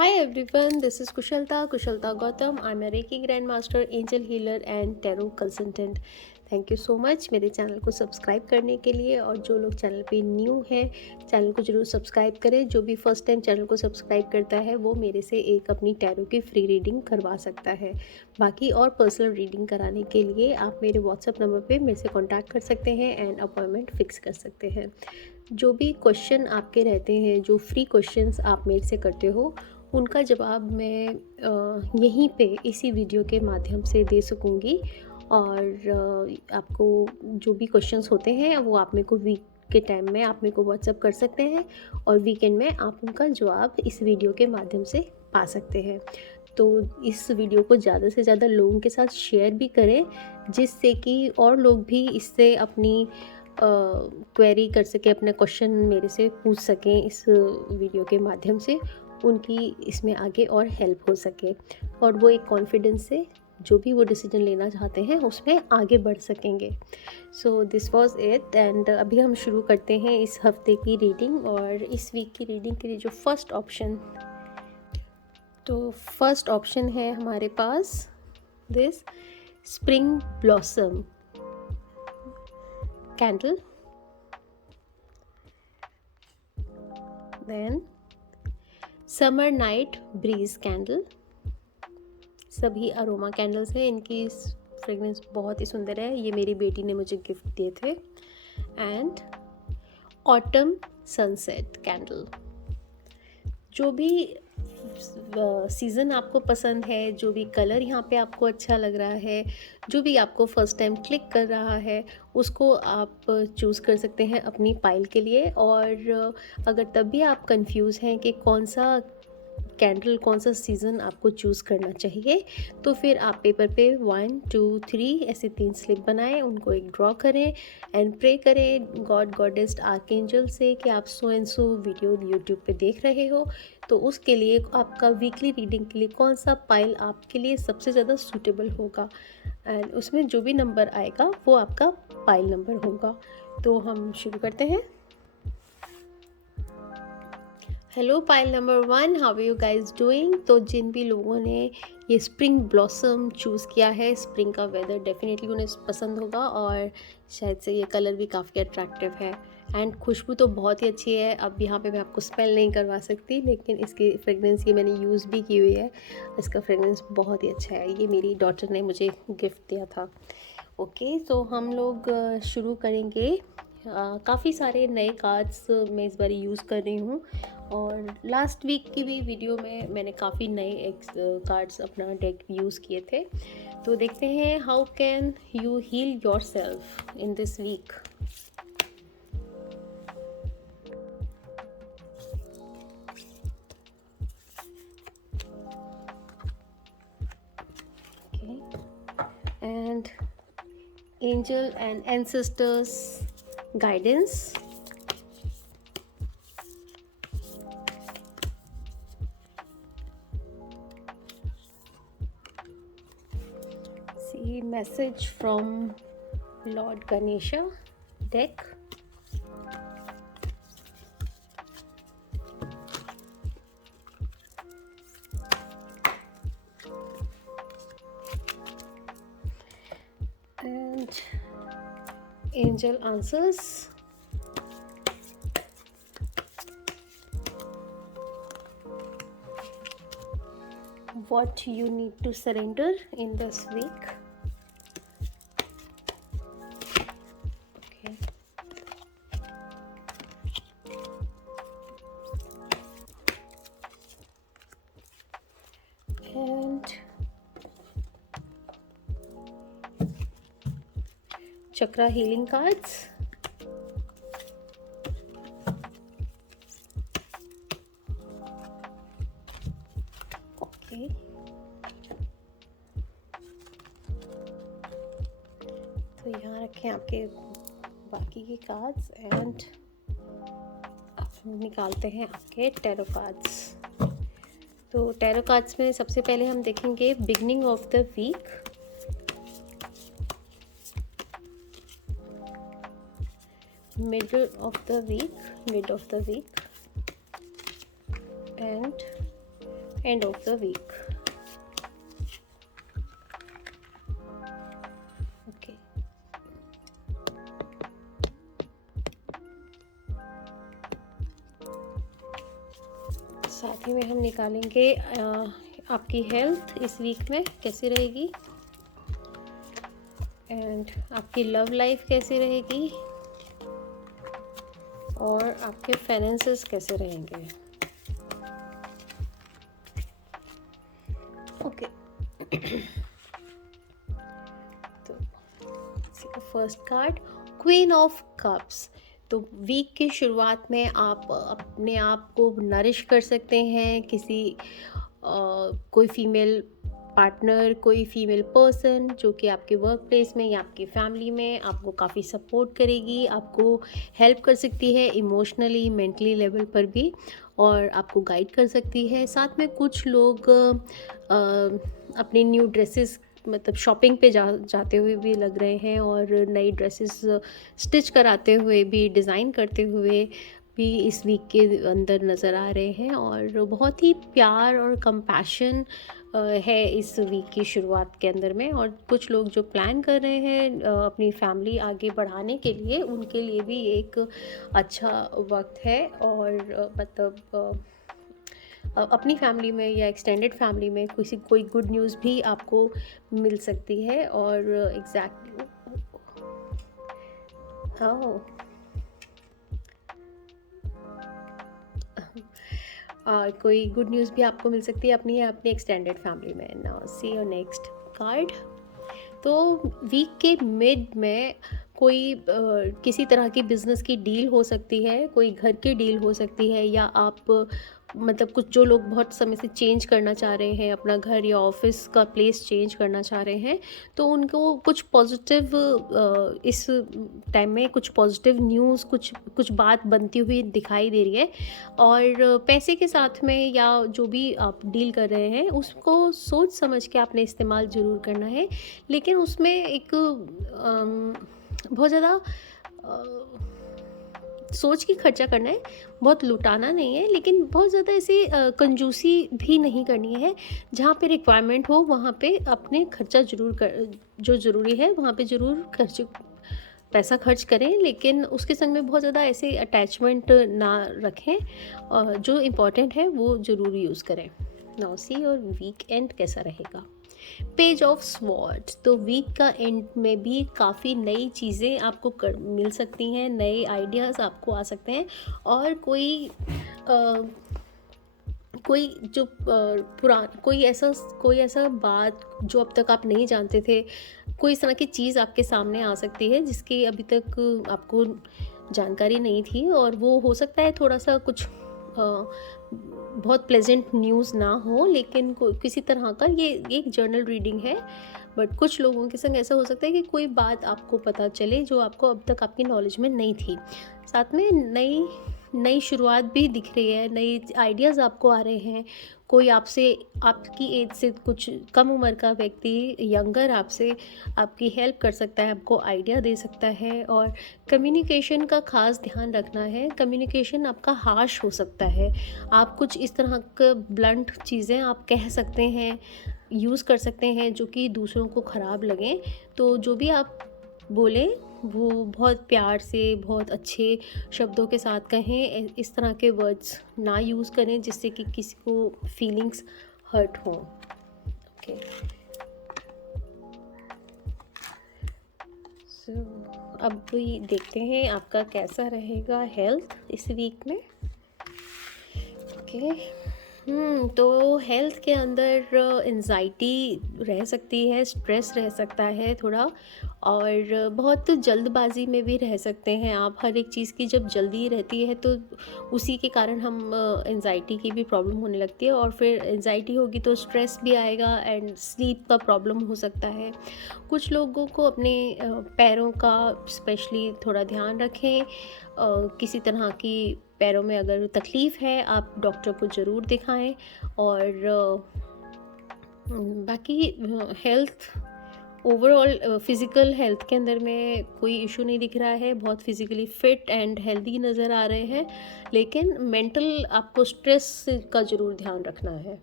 Hi everyone, this is Kushalta Gautam. I'm a Reiki Grandmaster, Angel Healer and Tarot Consultant. Thank you so much मेरे channel को subscribe करने के लिए। और जो लोग चैनल पे न्यू हैं, चैनल को ज़रूर सब्सक्राइब करें। जो भी फर्स्ट टाइम चैनल को सब्सक्राइब करता है वो मेरे से एक अपनी टैरो की फ्री रीडिंग करवा सकता है। बाकी और पर्सनल रीडिंग कराने के लिए आप मेरे व्हाट्सएप नंबर पे मेरे से कॉन्टैक्ट कर सकते हैं एंड अपॉइंटमेंट फिक्स कर सकते हैं। जो भी क्वेश्चन आपके रहते हैं, जो फ्री क्वेश्चंस आप मेरे से करते हो, उनका जवाब मैं यहीं पे इसी वीडियो के माध्यम से दे सकूँगी। और आपको जो भी क्वेश्चंस होते हैं वो आप मेरे को वीक के टाइम में आप मेरे को व्हाट्सअप कर सकते हैं और वीकेंड में आप उनका जवाब इस वीडियो के माध्यम से पा सकते हैं। तो इस वीडियो को ज़्यादा से ज़्यादा लोगों के साथ शेयर भी करें, जिससे कि और लोग भी इससे अपनी क्वेरी कर सकें, अपना क्वेश्चन मेरे से पूछ सकें इस वीडियो के माध्यम से। उनकी इसमें आगे और हेल्प हो सके और वो एक कॉन्फिडेंस से जो भी वो डिसीजन लेना चाहते हैं उसमें आगे बढ़ सकेंगे। So this was it and अभी हम शुरू करते हैं इस हफ्ते की रीडिंग। और इस वीक की रीडिंग के लिए जो फर्स्ट ऑप्शन है हमारे पास this spring blossom candle, then summer night breeze candle. सभी अरोमा कैंडल्स हैं, इनकी फ्रेगनेंस बहुत ही सुंदर है, ये मेरी बेटी ने मुझे गिफ्ट दिए थे। And autumn sunset candle. जो भी सीज़न आपको पसंद है, जो भी कलर यहाँ पे आपको अच्छा लग रहा है, जो भी आपको फर्स्ट टाइम क्लिक कर रहा है, उसको आप चूज़ कर सकते हैं अपनी पाइल के लिए। और अगर तब भी आप कंफ्यूज हैं कि कौन सा कैंडल, कौन सा सीज़न आपको चूज़ करना चाहिए, तो फिर आप पेपर पे 1 2 3 ऐसे 3 स्लिप बनाएं, उनको एक ड्रॉ करें एंड प्रे करें गॉड गॉडेस्ट आर्कएंजल से कि आप so and so video YouTube पे देख रहे हो, तो उसके लिए आपका वीकली रीडिंग के लिए कौन सा पाइल आपके लिए सबसे ज़्यादा सूटेबल होगा एंड उसमें जो भी नंबर आएगा वो आपका पाइल नंबर होगा। तो हम शुरू करते हैं। Hello pile number 1, how are you guys doing. तो जिन भी लोगों ने ये स्प्रिंग ब्लॉसम चूज़ किया है, स्प्रिंग का वेदर डेफिनेटली उन्हें पसंद होगा और शायद से ये कलर भी काफ़ी अट्रैक्टिव है एंड खुशबू तो बहुत ही अच्छी है। अब यहाँ पे मैं आपको स्मेल नहीं करवा सकती, लेकिन इसकी फ्रेगनेंस ये मैंने यूज़ भी की हुई है, इसका फ्रेगनेंस बहुत ही अच्छा है। ये मेरी डॉटर ने मुझे गिफ्ट दिया था। ओके, तो हम लोग शुरू करेंगे। काफ़ी सारे नए कार्ड्स मैं इस बार यूज़ कर रही हूँ और लास्ट वीक की भी वीडियो में मैंने काफ़ी नए कार्ड्स अपना डेक यूज़ किए थे। तो देखते हैं how can you heal yourself in this week. And angel and ancestors guidance, see message from Lord Ganesha deck, and angel answers. What you need to surrender in this week. Okay. And chakra healing cards. Okay. तो यहाँ रखें आपके बाकी के cards and निकालते हैं आपके tarot cards. तो टैरो कार्ड्स में सबसे पहले हम देखेंगे beginning of the week, middle of the week, mid of the week and end of the week. Okay, साथ ही में हम निकालेंगे आपकी हेल्थ इस वीक में कैसी रहेगी, एंड आपकी लव लाइफ कैसी रहेगी, और आपके फाइनेंसेस कैसे रहेंगे। ओके तो first card, queen of cups. तो वीक की शुरुआत में आप अपने आप को नरिश कर सकते हैं, कोई फीमेल पार्टनर, कोई फीमेल पर्सन जो कि आपके वर्क प्लेस में या आपकी फैमिली में आपको काफ़ी सपोर्ट करेगी, आपको हेल्प कर सकती है इमोशनली मेंटली लेवल पर भी, और आपको गाइड कर सकती है। साथ में कुछ लोग अपनी न्यू ड्रेसेस मतलब शॉपिंग पे जाते हुए भी लग रहे हैं, और नई ड्रेसेस स्टिच कराते हुए भी, डिज़ाइन करते हुए भी इस वीक के अंदर नज़र आ रहे हैं। और बहुत ही प्यार और कंपैशन है इस वीक की शुरुआत के अंदर में। और कुछ लोग जो प्लान कर रहे हैं अपनी फैमिली आगे बढ़ाने के लिए, उनके लिए भी एक अच्छा वक्त है। और मतलब अपनी फैमिली में या एक्सटेंडेड फैमिली में कोई गुड न्यूज़ भी आपको मिल सकती है। और एग्जैक्टली कोई गुड न्यूज़ भी आपको मिल सकती है अपनी एक्सटेंडेड फैमिली में। Now see your next card. तो वीक के मिड में कोई किसी तरह की बिज़नेस की डील हो सकती है, कोई घर की डील हो सकती है, या आप मतलब कुछ जो लोग बहुत समय से चेंज करना चाह रहे हैं, अपना घर या ऑफिस का प्लेस चेंज करना चाह रहे हैं, तो उनको कुछ पॉजिटिव इस टाइम में कुछ पॉजिटिव न्यूज़, कुछ बात बनती हुई दिखाई दे रही है। और पैसे के साथ में या जो भी आप डील कर रहे हैं उसको सोच समझ के आपने इस्तेमाल ज़रूर करना है, लेकिन उसमें एक बहुत ज़्यादा सोच के खर्चा करना है, बहुत लुटाना नहीं है, लेकिन बहुत ज़्यादा ऐसे कंजूसी भी नहीं करनी है। जहाँ पे रिक्वायरमेंट हो वहाँ पे अपने खर्चा ज़रूर कर, जो ज़रूरी है वहाँ पे ज़रूर पैसा खर्च करें, लेकिन उसके संग में बहुत ज़्यादा ऐसे अटैचमेंट ना रखें, और जो इम्पोर्टेंट है वो ज़रूर यूज़ करें। नाउ सी और वीक एंड कैसा रहेगा। Page of sword. तो वीक का एंड में भी काफ़ी नई चीज़ें आपको मिल सकती हैं, नए आइडियाज़ आपको आ सकते हैं, और कोई जो कोई ऐसा बात जो अब तक आप नहीं जानते थे, कोई इस तरह की चीज़ आपके सामने आ सकती है जिसकी अभी तक आपको जानकारी नहीं थी, और वो हो सकता है थोड़ा सा कुछ बहुत प्लेजेंट न्यूज़ ना हो, लेकिन किसी तरह का ये एक जर्नल रीडिंग है। बट कुछ लोगों के संग ऐसा हो सकता है कि कोई बात आपको पता चले जो आपको अब तक आपकी नॉलेज में नहीं थी। साथ में नई शुरुआत भी दिख रही है, नई आइडियाज़ आपको आ रहे हैं। कोई आपकी एज से कुछ कम उम्र का व्यक्ति, यंगर आपसे आपकी हेल्प कर सकता है, आपको आइडिया दे सकता है। और कम्युनिकेशन का ख़ास ध्यान रखना है, कम्युनिकेशन आपका हार्श हो सकता है, आप कुछ इस तरह का ब्लंट चीज़ें आप कह सकते हैं, यूज़ कर सकते हैं जो कि दूसरों को ख़राब लगें। तो जो भी आप बोलें वो बहुत प्यार से, बहुत अच्छे शब्दों के साथ कहें, इस तरह के वर्ड्स ना यूज़ करें जिससे कि किसी को फीलिंग्स हर्ट हों। ओके, सो अब भी देखते हैं आपका कैसा रहेगा हेल्थ इस वीक में। ओके, तो हेल्थ के अंदर एंजाइटी रह सकती है, स्ट्रेस रह सकता है थोड़ा, और बहुत जल्दबाजी में भी रह सकते हैं आप। हर एक चीज़ की जब जल्दी रहती है तो उसी के कारण हम एंजाइटी की भी प्रॉब्लम होने लगती है, और फिर एंजाइटी होगी तो स्ट्रेस भी आएगा, एंड स्लीप का प्रॉब्लम हो सकता है। कुछ लोगों को अपने पैरों का स्पेशली थोड़ा ध्यान रखें। किसी तरह की पैरों में अगर तकलीफ़ है आप डॉक्टर को ज़रूर दिखाएं। और बाकी हेल्थ ओवरऑल फ़िज़िकल हेल्थ के अंदर में कोई इशू नहीं दिख रहा है, बहुत फिज़िकली फ़िट एंड हेल्दी नज़र आ रहे हैं, लेकिन मेंटल आपको स्ट्रेस का ज़रूर ध्यान रखना है।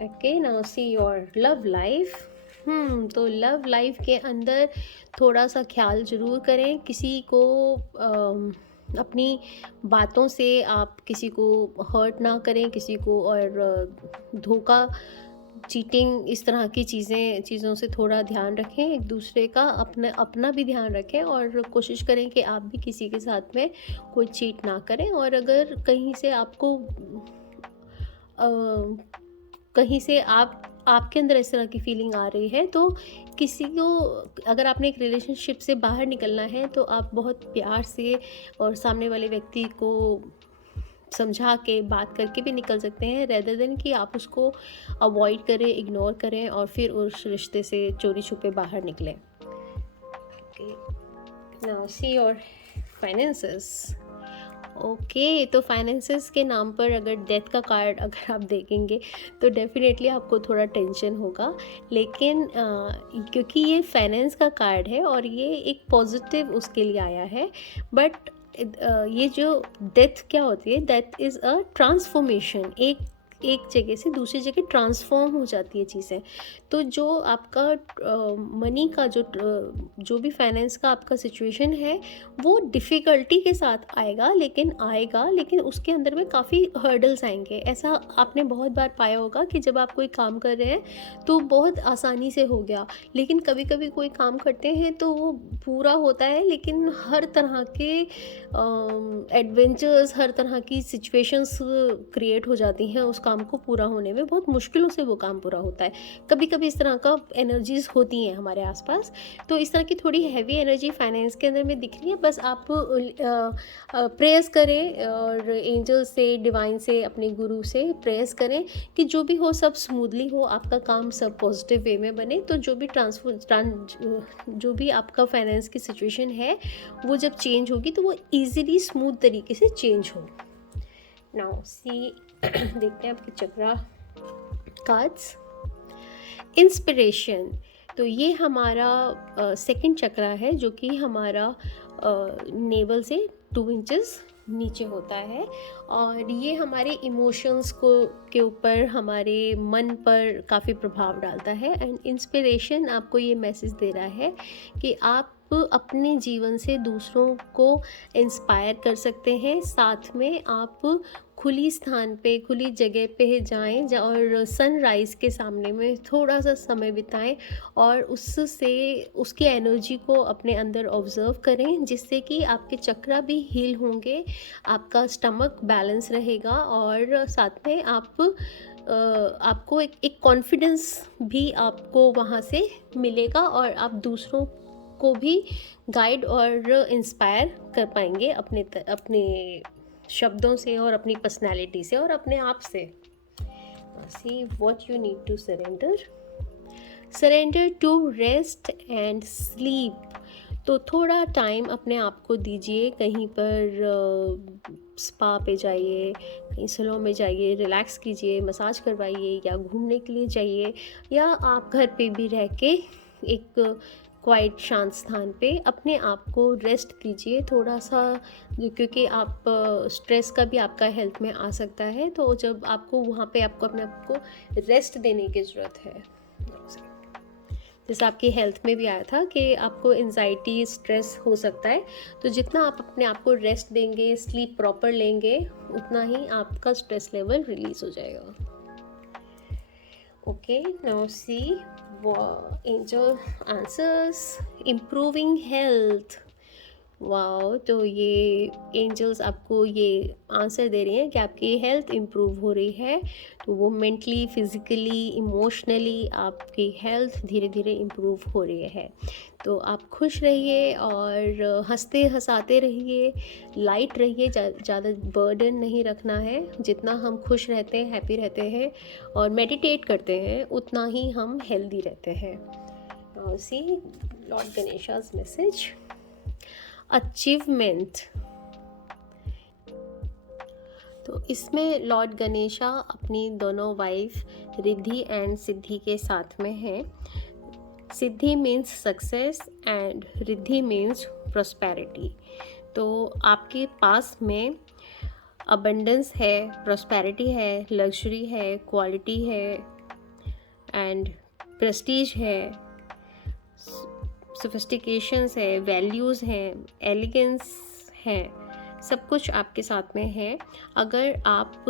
Okay, now see your love life. तो लव लाइफ के अंदर थोड़ा सा ख्याल ज़रूर करें, किसी को अपनी बातों से आप किसी को हर्ट ना करें, किसी को और धोखा, चीटिंग, इस तरह की चीज़ों से थोड़ा ध्यान रखें। एक दूसरे का अपना अपना भी ध्यान रखें और कोशिश करें कि आप भी किसी के साथ में कोई चीट ना करें। और अगर कहीं से आपको कहीं से आपके अंदर इस तरह की फीलिंग आ रही है, तो किसी को, अगर आपने एक रिलेशनशिप से बाहर निकलना है तो आप बहुत प्यार से और सामने वाले व्यक्ति को समझा के, बात करके भी निकल सकते हैं, रेदर देन कि आप उसको अवॉइड करें, इग्नोर करें और फिर उस रिश्ते से चोरी छुपे बाहर निकलें। Now see your finances. Okay, तो फाइनेंसेस के नाम पर अगर डेथ का कार्ड अगर आप देखेंगे तो डेफिनेटली आपको थोड़ा टेंशन होगा, लेकिन क्योंकि ये फाइनेंस का कार्ड है और ये एक पॉजिटिव उसके लिए आया है। बट ये जो डेथ क्या होती है, डेथ इज़ अ ट्रांसफॉर्मेशन, एक जगह से दूसरी जगह ट्रांसफॉर्म हो जाती है चीज़ें। तो जो आपका मनी का जो भी फाइनेंस का आपका सिचुएशन है, वो डिफ़िकल्टी के साथ आएगा, लेकिन उसके अंदर में काफ़ी हर्डल्स आएंगे। ऐसा आपने बहुत बार पाया होगा कि जब आप कोई काम कर रहे हैं तो बहुत आसानी से हो गया, लेकिन कभी कभी कोई काम करते हैं तो वो पूरा होता है, लेकिन हर तरह के एडवेंचर्स, हर तरह की सिचुएशंस क्रिएट हो जाती हैं उस काम को पूरा होने में। बहुत मुश्किलों से वो काम पूरा होता है। कभी कभी इस तरह का एनर्जीज होती हैं हमारे आसपास, तो इस तरह की थोड़ी हैवी एनर्जी फाइनेंस के अंदर में दिख रही है। बस आप प्रेयर्स करें और एंजल से, डिवाइन से, अपने गुरु से प्रेयर्स करें कि जो भी हो सब स्मूथली हो, आपका काम सब पॉजिटिव वे में बने। तो जो भी आपका फाइनेंस की सिचुएशन है वो जब चेंज होगी तो वो इजीली स्मूथ तरीके से चेंज हो। नाउ सी देखते हैं आपके चक्रा कार्ड्स। इंस्पिरेशन, तो ये हमारा सेकंड चक्रा है जो कि हमारा नेवल से 2 इंचेस नीचे होता है, और ये हमारे इमोशंस के ऊपर, हमारे मन पर काफ़ी प्रभाव डालता है। एंड इंस्पिरेशन आपको ये मैसेज दे रहा है कि आप अपने जीवन से दूसरों को इंस्पायर कर सकते हैं। साथ में आप खुली स्थान पे, खुली जगह पे जाएं और सनराइज़ के सामने में थोड़ा सा समय बिताएं और उससे उसकी एनर्जी को अपने अंदर ऑब्जर्व करें, जिससे कि आपके चक्रा भी हील होंगे, आपका स्टमक बैलेंस रहेगा और साथ में आपको एक कॉन्फिडेंस भी आपको वहाँ से मिलेगा और आप दूसरों को भी गाइड और इंस्पायर कर पाएंगे अपने शब्दों से और अपनी पर्सनैलिटी से और अपने आप से। See what you need to surrender to rest and sleep. तो थोड़ा टाइम अपने आप को दीजिए, कहीं पर स्पा पे जाइए, कहीं सैलून में जाइए, रिलैक्स कीजिए, मसाज करवाइए, या घूमने के लिए जाइए, या आप घर पे भी रह के एक क्वाइट शांत स्थान पे अपने आप को रेस्ट कीजिए थोड़ा सा, क्योंकि आप स्ट्रेस का भी आपका हेल्थ में आ सकता है। तो जब आपको वहाँ पे आपको अपने आप को रेस्ट देने की ज़रूरत है। जैसे आपकी हेल्थ में भी आया था कि आपको एंजाइटी, स्ट्रेस हो सकता है, तो जितना आप अपने आप को रेस्ट देंगे, स्लीप प्रॉपर लेंगे, उतना ही आपका स्ट्रेस लेवल रिलीज़ हो जाएगा। Okay, now see angel answers. Improving health. Wow, तो ये एंजल्स आपको ये आंसर दे रही हैं कि आपकी हेल्थ इम्प्रूव हो रही है। तो वो मेंटली, फिज़िकली, इमोशनली आपकी हेल्थ धीरे धीरे इम्प्रूव हो रही है। तो आप खुश रहिए और हंसते हंसाते रहिए, लाइट रहिए, ज़्यादा बर्डन नहीं रखना है। जितना हम खुश रहते हैं, हैप्पी रहते हैं और मेडिटेट करते हैं, उतना ही हम हेल्दी रहते हैं। सी लॉर्ड गणेशा's मैसेज। अचीवमेंट, तो इसमें लॉर्ड गणेशा अपनी दोनों वाइफ रिद्धि एंड सिद्धि के साथ में हैं। Siddhi means success and Riddhi means prosperity. तो आपके पास में अबंडेंस है, प्रॉस्पेरिटी है, लग्जरी है, क्वालिटी है, एंड प्रेस्टीज है, सोफिस्टिकेशंस है, वैल्यूज़ हैं, एलिगेंस है, सब कुछ आपके साथ में है। अगर आप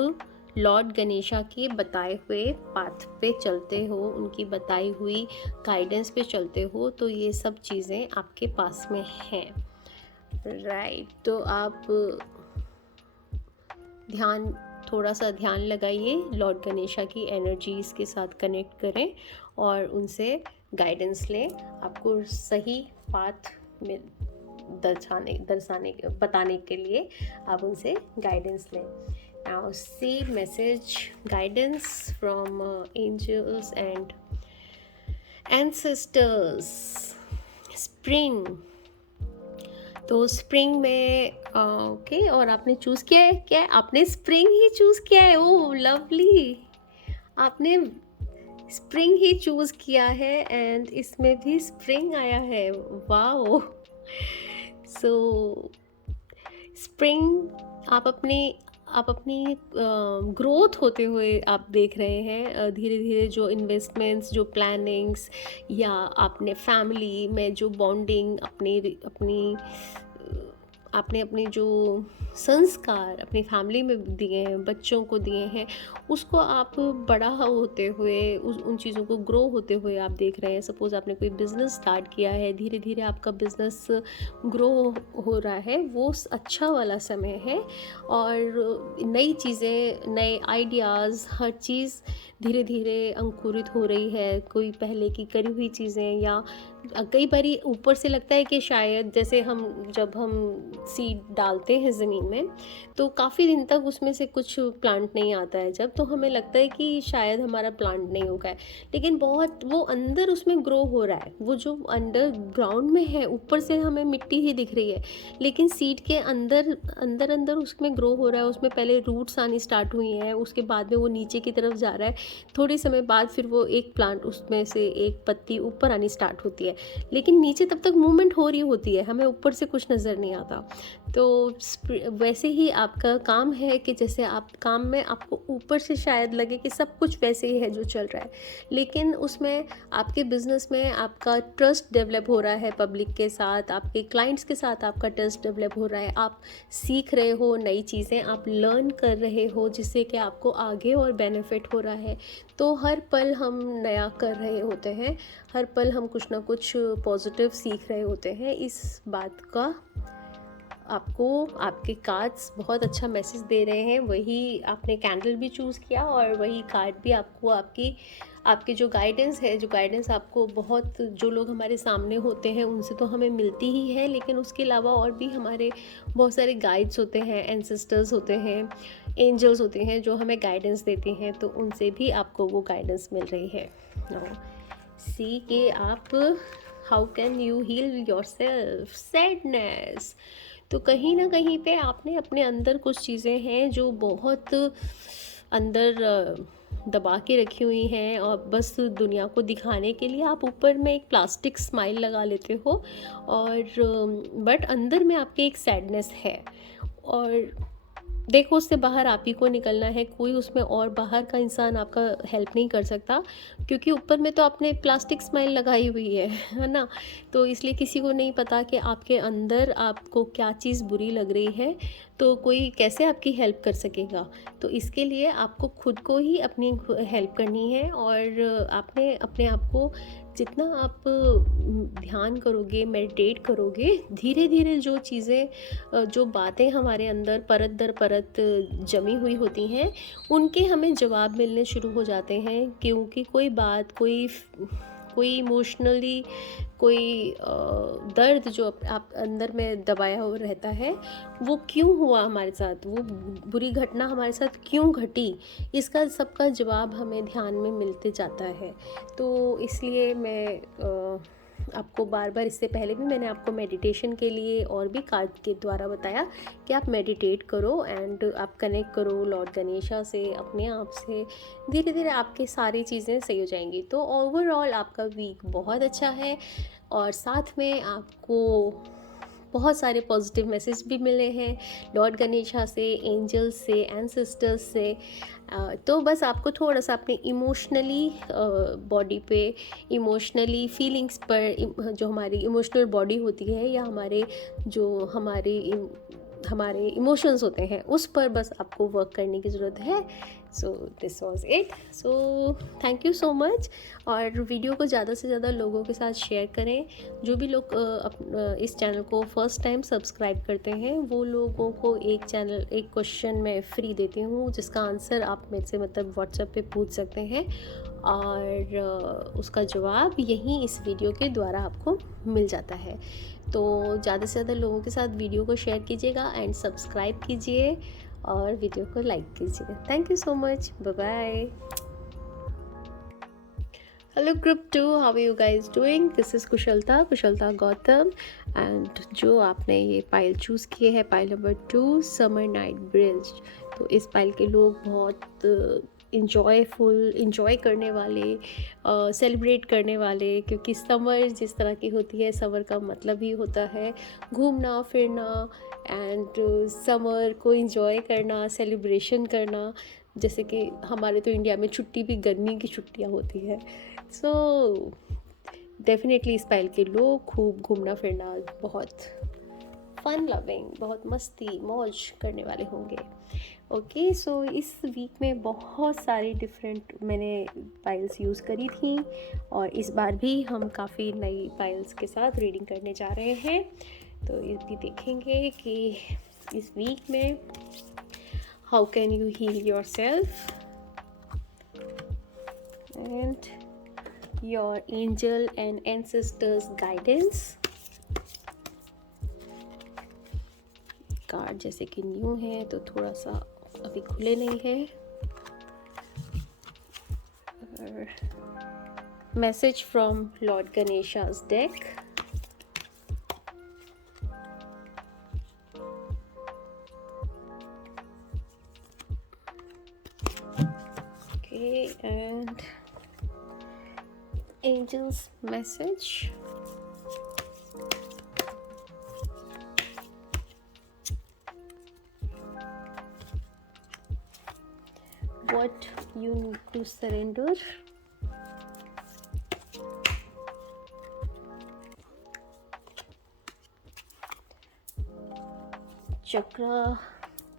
लॉर्ड गणेशा के बताए हुए पाथ पे चलते हो, उनकी बताई हुई गाइडेंस पे चलते हो, तो ये सब चीज़ें आपके पास में हैं, राइट। तो आप थोड़ा सा ध्यान लगाइए, लॉर्ड गणेशा की एनर्जीज़ के साथ कनेक्ट करें और उनसे गाइडेंस लें। आपको सही पाथ में बताने के लिए आप उनसे गाइडेंस लें। Now see message guidance from angels and ancestors. Spring, तो स्प्रिंग में ओके, और आपने चूज़ किया है क्या? आपने स्प्रिंग ही चूज़ किया है। ओह लवली, आपने स्प्रिंग ही चूज़ किया है एंड इसमें भी स्प्रिंग आया है। वाओ, सो स्प्रिंग आप अपनी ग्रोथ होते हुए आप देख रहे हैं। धीरे धीरे जो इन्वेस्टमेंट्स, जो प्लानिंग्स, या आपने फैमिली में जो बॉन्डिंग, आपने अपने जो संस्कार अपनी फैमिली में दिए हैं, बच्चों को दिए हैं, उसको आप बड़ा होते हुए, उन चीज़ों को ग्रो होते हुए आप देख रहे हैं। सपोज़ आपने कोई बिज़नेस स्टार्ट किया है, धीरे धीरे आपका बिज़नेस ग्रो हो रहा है, वो अच्छा वाला समय है। और नई चीज़ें, नए आइडियाज़, हर चीज़ धीरे धीरे अंकुरित हो रही है। कोई पहले की करी हुई चीज़ें, या कई बारी ऊपर से लगता है कि शायद जैसे जब हम सीड डालते हैं ज़मीन में, तो काफ़ी दिन तक उसमें से कुछ प्लांट नहीं आता है। जब तो हमें लगता है कि शायद हमारा प्लांट नहीं होगा, लेकिन बहुत वो अंदर उसमें ग्रो हो रहा है। वो जो अंडर ग्राउंड में है, ऊपर से हमें मिट्टी ही दिख रही है, लेकिन सीड के अंदर अंदर अंदर उसमें ग्रो हो रहा है। उसमें पहले रूट्स आनी स्टार्ट हुई हैं, उसके बाद में वो नीचे की तरफ जा रहा है। थोड़े समय बाद फिर वो एक प्लांट, उसमें से एक पत्ती ऊपर आनी स्टार्ट होती है, लेकिन नीचे तब तक मूवमेंट हो रही होती है, हमें ऊपर से कुछ नज़र नहीं आता। तो वैसे ही आपका काम है कि जैसे आप काम में, आपको ऊपर से शायद लगे कि सब कुछ वैसे ही है जो चल रहा है, लेकिन उसमें आपके बिजनेस में आपका ट्रस्ट डेवलप हो रहा है पब्लिक के साथ, आपके क्लाइंट्स के साथ आपका ट्रस्ट डेवलप हो रहा है। आप सीख रहे हो नई चीज़ें, आप लर्न कर रहे हो, जिससे कि आपको आगे और बेनिफिट हो रहा है। तो हर पल हम नया कर रहे होते हैं, हर पल हम कुछ ना कुछ पॉजिटिव सीख रहे होते हैं। इस बात का आपको आपके कार्ड्स बहुत अच्छा मैसेज दे रहे हैं। वही आपने कैंडल भी चूज़ किया, और वही कार्ड भी आपको आपकी जो गाइडेंस है, जो गाइडेंस आपको बहुत, जो लोग हमारे सामने होते हैं उनसे तो हमें मिलती ही है, लेकिन उसके अलावा और भी हमारे बहुत सारे गाइड्स होते हैं, एंसेस्टर्स होते हैं, एंजल्स होते हैं, जो हमें गाइडेंस देते हैं। तो उनसे भी आपको वो गाइडेंस मिल रही है। सी कि आप how can you heal yourself sadness. तो कहीं ना कहीं पे आपने अपने अंदर कुछ चीज़ें हैं जो बहुत अंदर दबा के रखी हुई हैं, और बस दुनिया को दिखाने के लिए आप ऊपर में एक प्लास्टिक स्माइल लगा लेते हो, और बट अंदर में आपके एक सैडनेस है। और देखो, उससे बाहर आप ही को निकलना है, कोई उसमें और बाहर का इंसान आपका हेल्प नहीं कर सकता, क्योंकि ऊपर में तो आपने प्लास्टिक स्माइल लगाई हुई है ना। तो इसलिए किसी को नहीं पता कि आपके अंदर आपको क्या चीज़ बुरी लग रही है, तो कोई कैसे आपकी हेल्प कर सकेगा। तो इसके लिए आपको खुद को ही अपनी हेल्प करनी है, और आपने अपने आप को जितना आप ध्यान करोगे, मेडिटेट करोगे, धीरे धीरे जो चीज़ें, जो बातें हमारे अंदर परत दर परत जमी हुई होती हैं, उनके हमें जवाब मिलने शुरू हो जाते हैं। क्योंकि कोई बात, कोई इमोशनली, कोई दर्द जो आप अंदर में दबाया हुआ रहता है, वो क्यों हुआ हमारे साथ, वो बुरी घटना हमारे साथ क्यों घटी, इसका सबका जवाब हमें ध्यान में मिलते जाता है। तो इसलिए मैं आपको बार बार, इससे पहले भी मैंने आपको मेडिटेशन के लिए और भी कार्ड के द्वारा बताया कि आप मेडिटेट करो एंड आप कनेक्ट करो लॉर्ड गणेशा से, अपने आप से। धीरे धीरे आपकी सारी चीज़ें सही हो जाएंगी। तो ओवरऑल आपका वीक बहुत अच्छा है, और साथ में आपको बहुत सारे पॉजिटिव मैसेज भी मिले हैं लॉर्ड गणेशा से, एंजल्स से, एंसेस्टर्स से। तो बस आपको थोड़ा सा अपने इमोशनली बॉडी पे, इमोशनली फीलिंग्स पर, जो हमारी इमोशनल बॉडी होती है या हमारे इमोशंस होते हैं, उस पर बस आपको वर्क करने की ज़रूरत है। So this was it. So thank you so much. और वीडियो को ज़्यादा से ज़्यादा लोगों के साथ शेयर करें। जो भी लोग इस चैनल को फर्स्ट टाइम सब्सक्राइब करते हैं, वो लोगों को एक क्वेश्चन मैं फ्री देती हूँ, जिसका आंसर आप मेरे से मतलब व्हाट्सएप पे पूछ सकते हैं, और उसका जवाब यहीं इस वीडियो के द्वारा आपको मिल जाता है। तो ज़्यादा से ज़्यादा लोगों के साथ वीडियो को शेयर कीजिएगा एंड सब्सक्राइब कीजिए और वीडियो को लाइक कीजिए। Thank you so much. Bye bye. Hello group 2, how are you guys doing? This is Kushalta Gautam. And जो आपने ये पाइल चूज़ किए है, pile number 2, summer night bridge. तो इस पाइल के लोग बहुत इंजॉय करने वाले, सेलिब्रेट करने वाले, क्योंकि समर जिस तरह की होती है, समर का मतलब ही होता है घूमना फिरना एंड समर को इंजॉय करना, सेलिब्रेशन करना। जैसे कि हमारे तो इंडिया में छुट्टी भी गर्मी की छुट्टियां होती है। सो डेफिनेटली इस पाइल के लोग खूब घूमना फिरना, बहुत फन लविंग, बहुत मस्ती मौज करने वाले होंगे। ओके, सो इस वीक में बहुत सारी डिफरेंट मैंने पाइल्स यूज़ करी थी, और इस बार भी हम काफ़ी नई पाइल्स के साथ रीडिंग करने जा रहे हैं। तो ये भी देखेंगे कि इस वीक में how can you heal yourself and your angel and ancestors guidance. Card जैसे कि न्यू है तो थोड़ा सा अभी खुले नहीं है। मैसेज फ्रॉम लॉर्ड गणेशा's deck। Okay, and angel's message। What you need to surrender। Chakra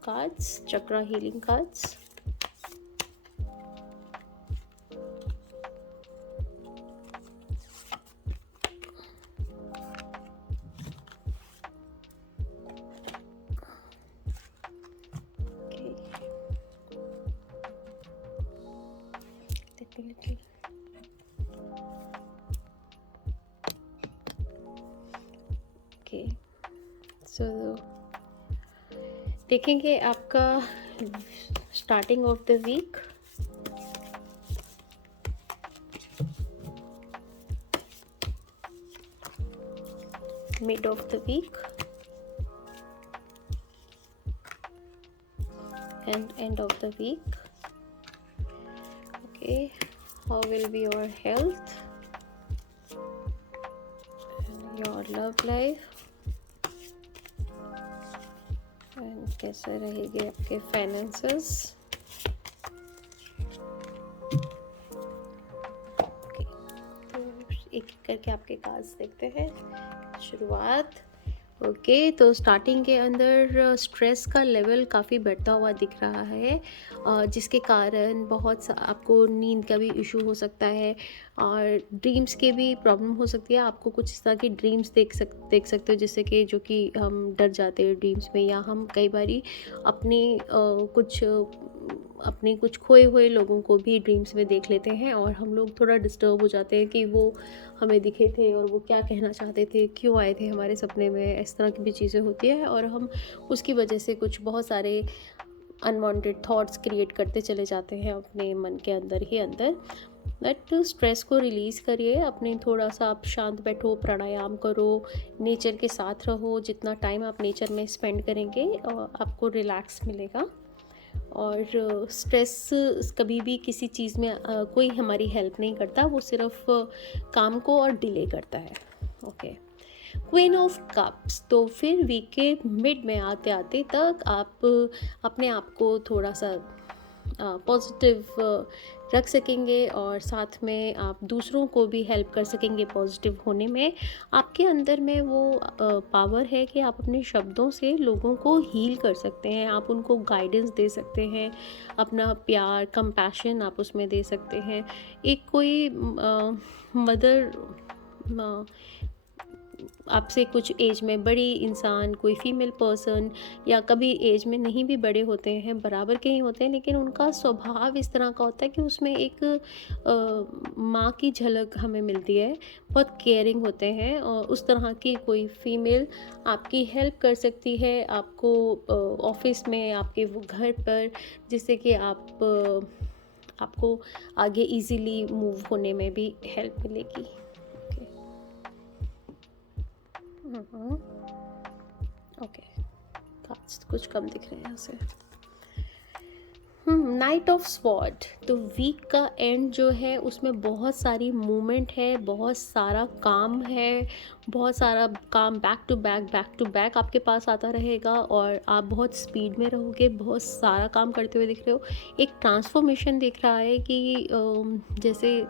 cards, chakra healing cards। Okay, so देखेंगे आपका starting of the week. Mid of the week and end of the week। Okay, how will be your health and your love life, and कैसे रहेंगे आपके finances। Okay, तो एक करके आपके cards देखते हैं। शुरुआत। ओके, तो स्टार्टिंग के अंदर स्ट्रेस का लेवल काफ़ी बढ़ता हुआ दिख रहा है, जिसके कारण आपको नींद का भी इशू हो सकता है, और ड्रीम्स के भी प्रॉब्लम हो सकती है। आपको कुछ इस तरह की ड्रीम्स देख सकते हो, जैसे कि जो कि हम डर जाते हैं ड्रीम्स में, या हम कई बारी अपने कुछ खोए हुए लोगों को भी ड्रीम्स में देख लेते हैं, और हम लोग थोड़ा डिस्टर्ब हो जाते हैं कि वो हमें दिखे थे और वो क्या कहना चाहते थे, क्यों आए थे हमारे सपने में। इस तरह की भी चीज़ें होती है, और हम उसकी वजह से कुछ बहुत सारे अनवांटेड थॉट्स क्रिएट करते चले जाते हैं अपने मन के अंदर ही अंदर। बट स्ट्रेस को रिलीज़ करिए, अपने थोड़ा सा आप शांत बैठो, प्राणायाम करो, नेचर के साथ रहो। जितना टाइम आप नेचर में स्पेंड करेंगे आपको रिलैक्स मिलेगा। और स्ट्रेस कभी भी किसी चीज़ में कोई हमारी हेल्प नहीं करता, वो सिर्फ काम को और डिले करता है। ओके, क्वीन ऑफ कप्स, तो फिर वीक के मिड में आते आते तक आप अपने आप को थोड़ा सा पॉजिटिव रख सकेंगे और साथ में आप दूसरों को भी हेल्प कर सकेंगे पॉजिटिव होने में। आपके अंदर में वो पावर है कि आप अपने शब्दों से लोगों को हील कर सकते हैं, आप उनको गाइडेंस दे सकते हैं, अपना प्यार कंपैशन आप उसमें दे सकते हैं। एक कोई मदर, आपसे कुछ एज में बड़ी इंसान, कोई फीमेल पर्सन, या कभी एज में नहीं भी बड़े होते हैं, बराबर के ही होते हैं, लेकिन उनका स्वभाव इस तरह का होता है कि उसमें एक माँ की झलक हमें मिलती है, बहुत केयरिंग होते हैं। और उस तरह की कोई फीमेल आपकी हेल्प कर सकती है आपको ऑफिस में, आपके वो घर पर, जिससे कि आपको आगे इजीली मूव होने में भी हेल्प मिलेगी। ओके, कार्ड्स कुछ कम दिख रहे हैं यहाँ से। नाइट ऑफ स्वॉर्ड, तो वीक का एंड जो है उसमें बहुत सारी मूवमेंट है, बहुत सारा काम है, बहुत सारा काम बैक टू बैक आपके पास आता रहेगा और आप बहुत स्पीड में रहोगे, बहुत सारा काम करते हुए दिख रहे हो। एक ट्रांसफॉर्मेशन दिख रहा है कि जैसे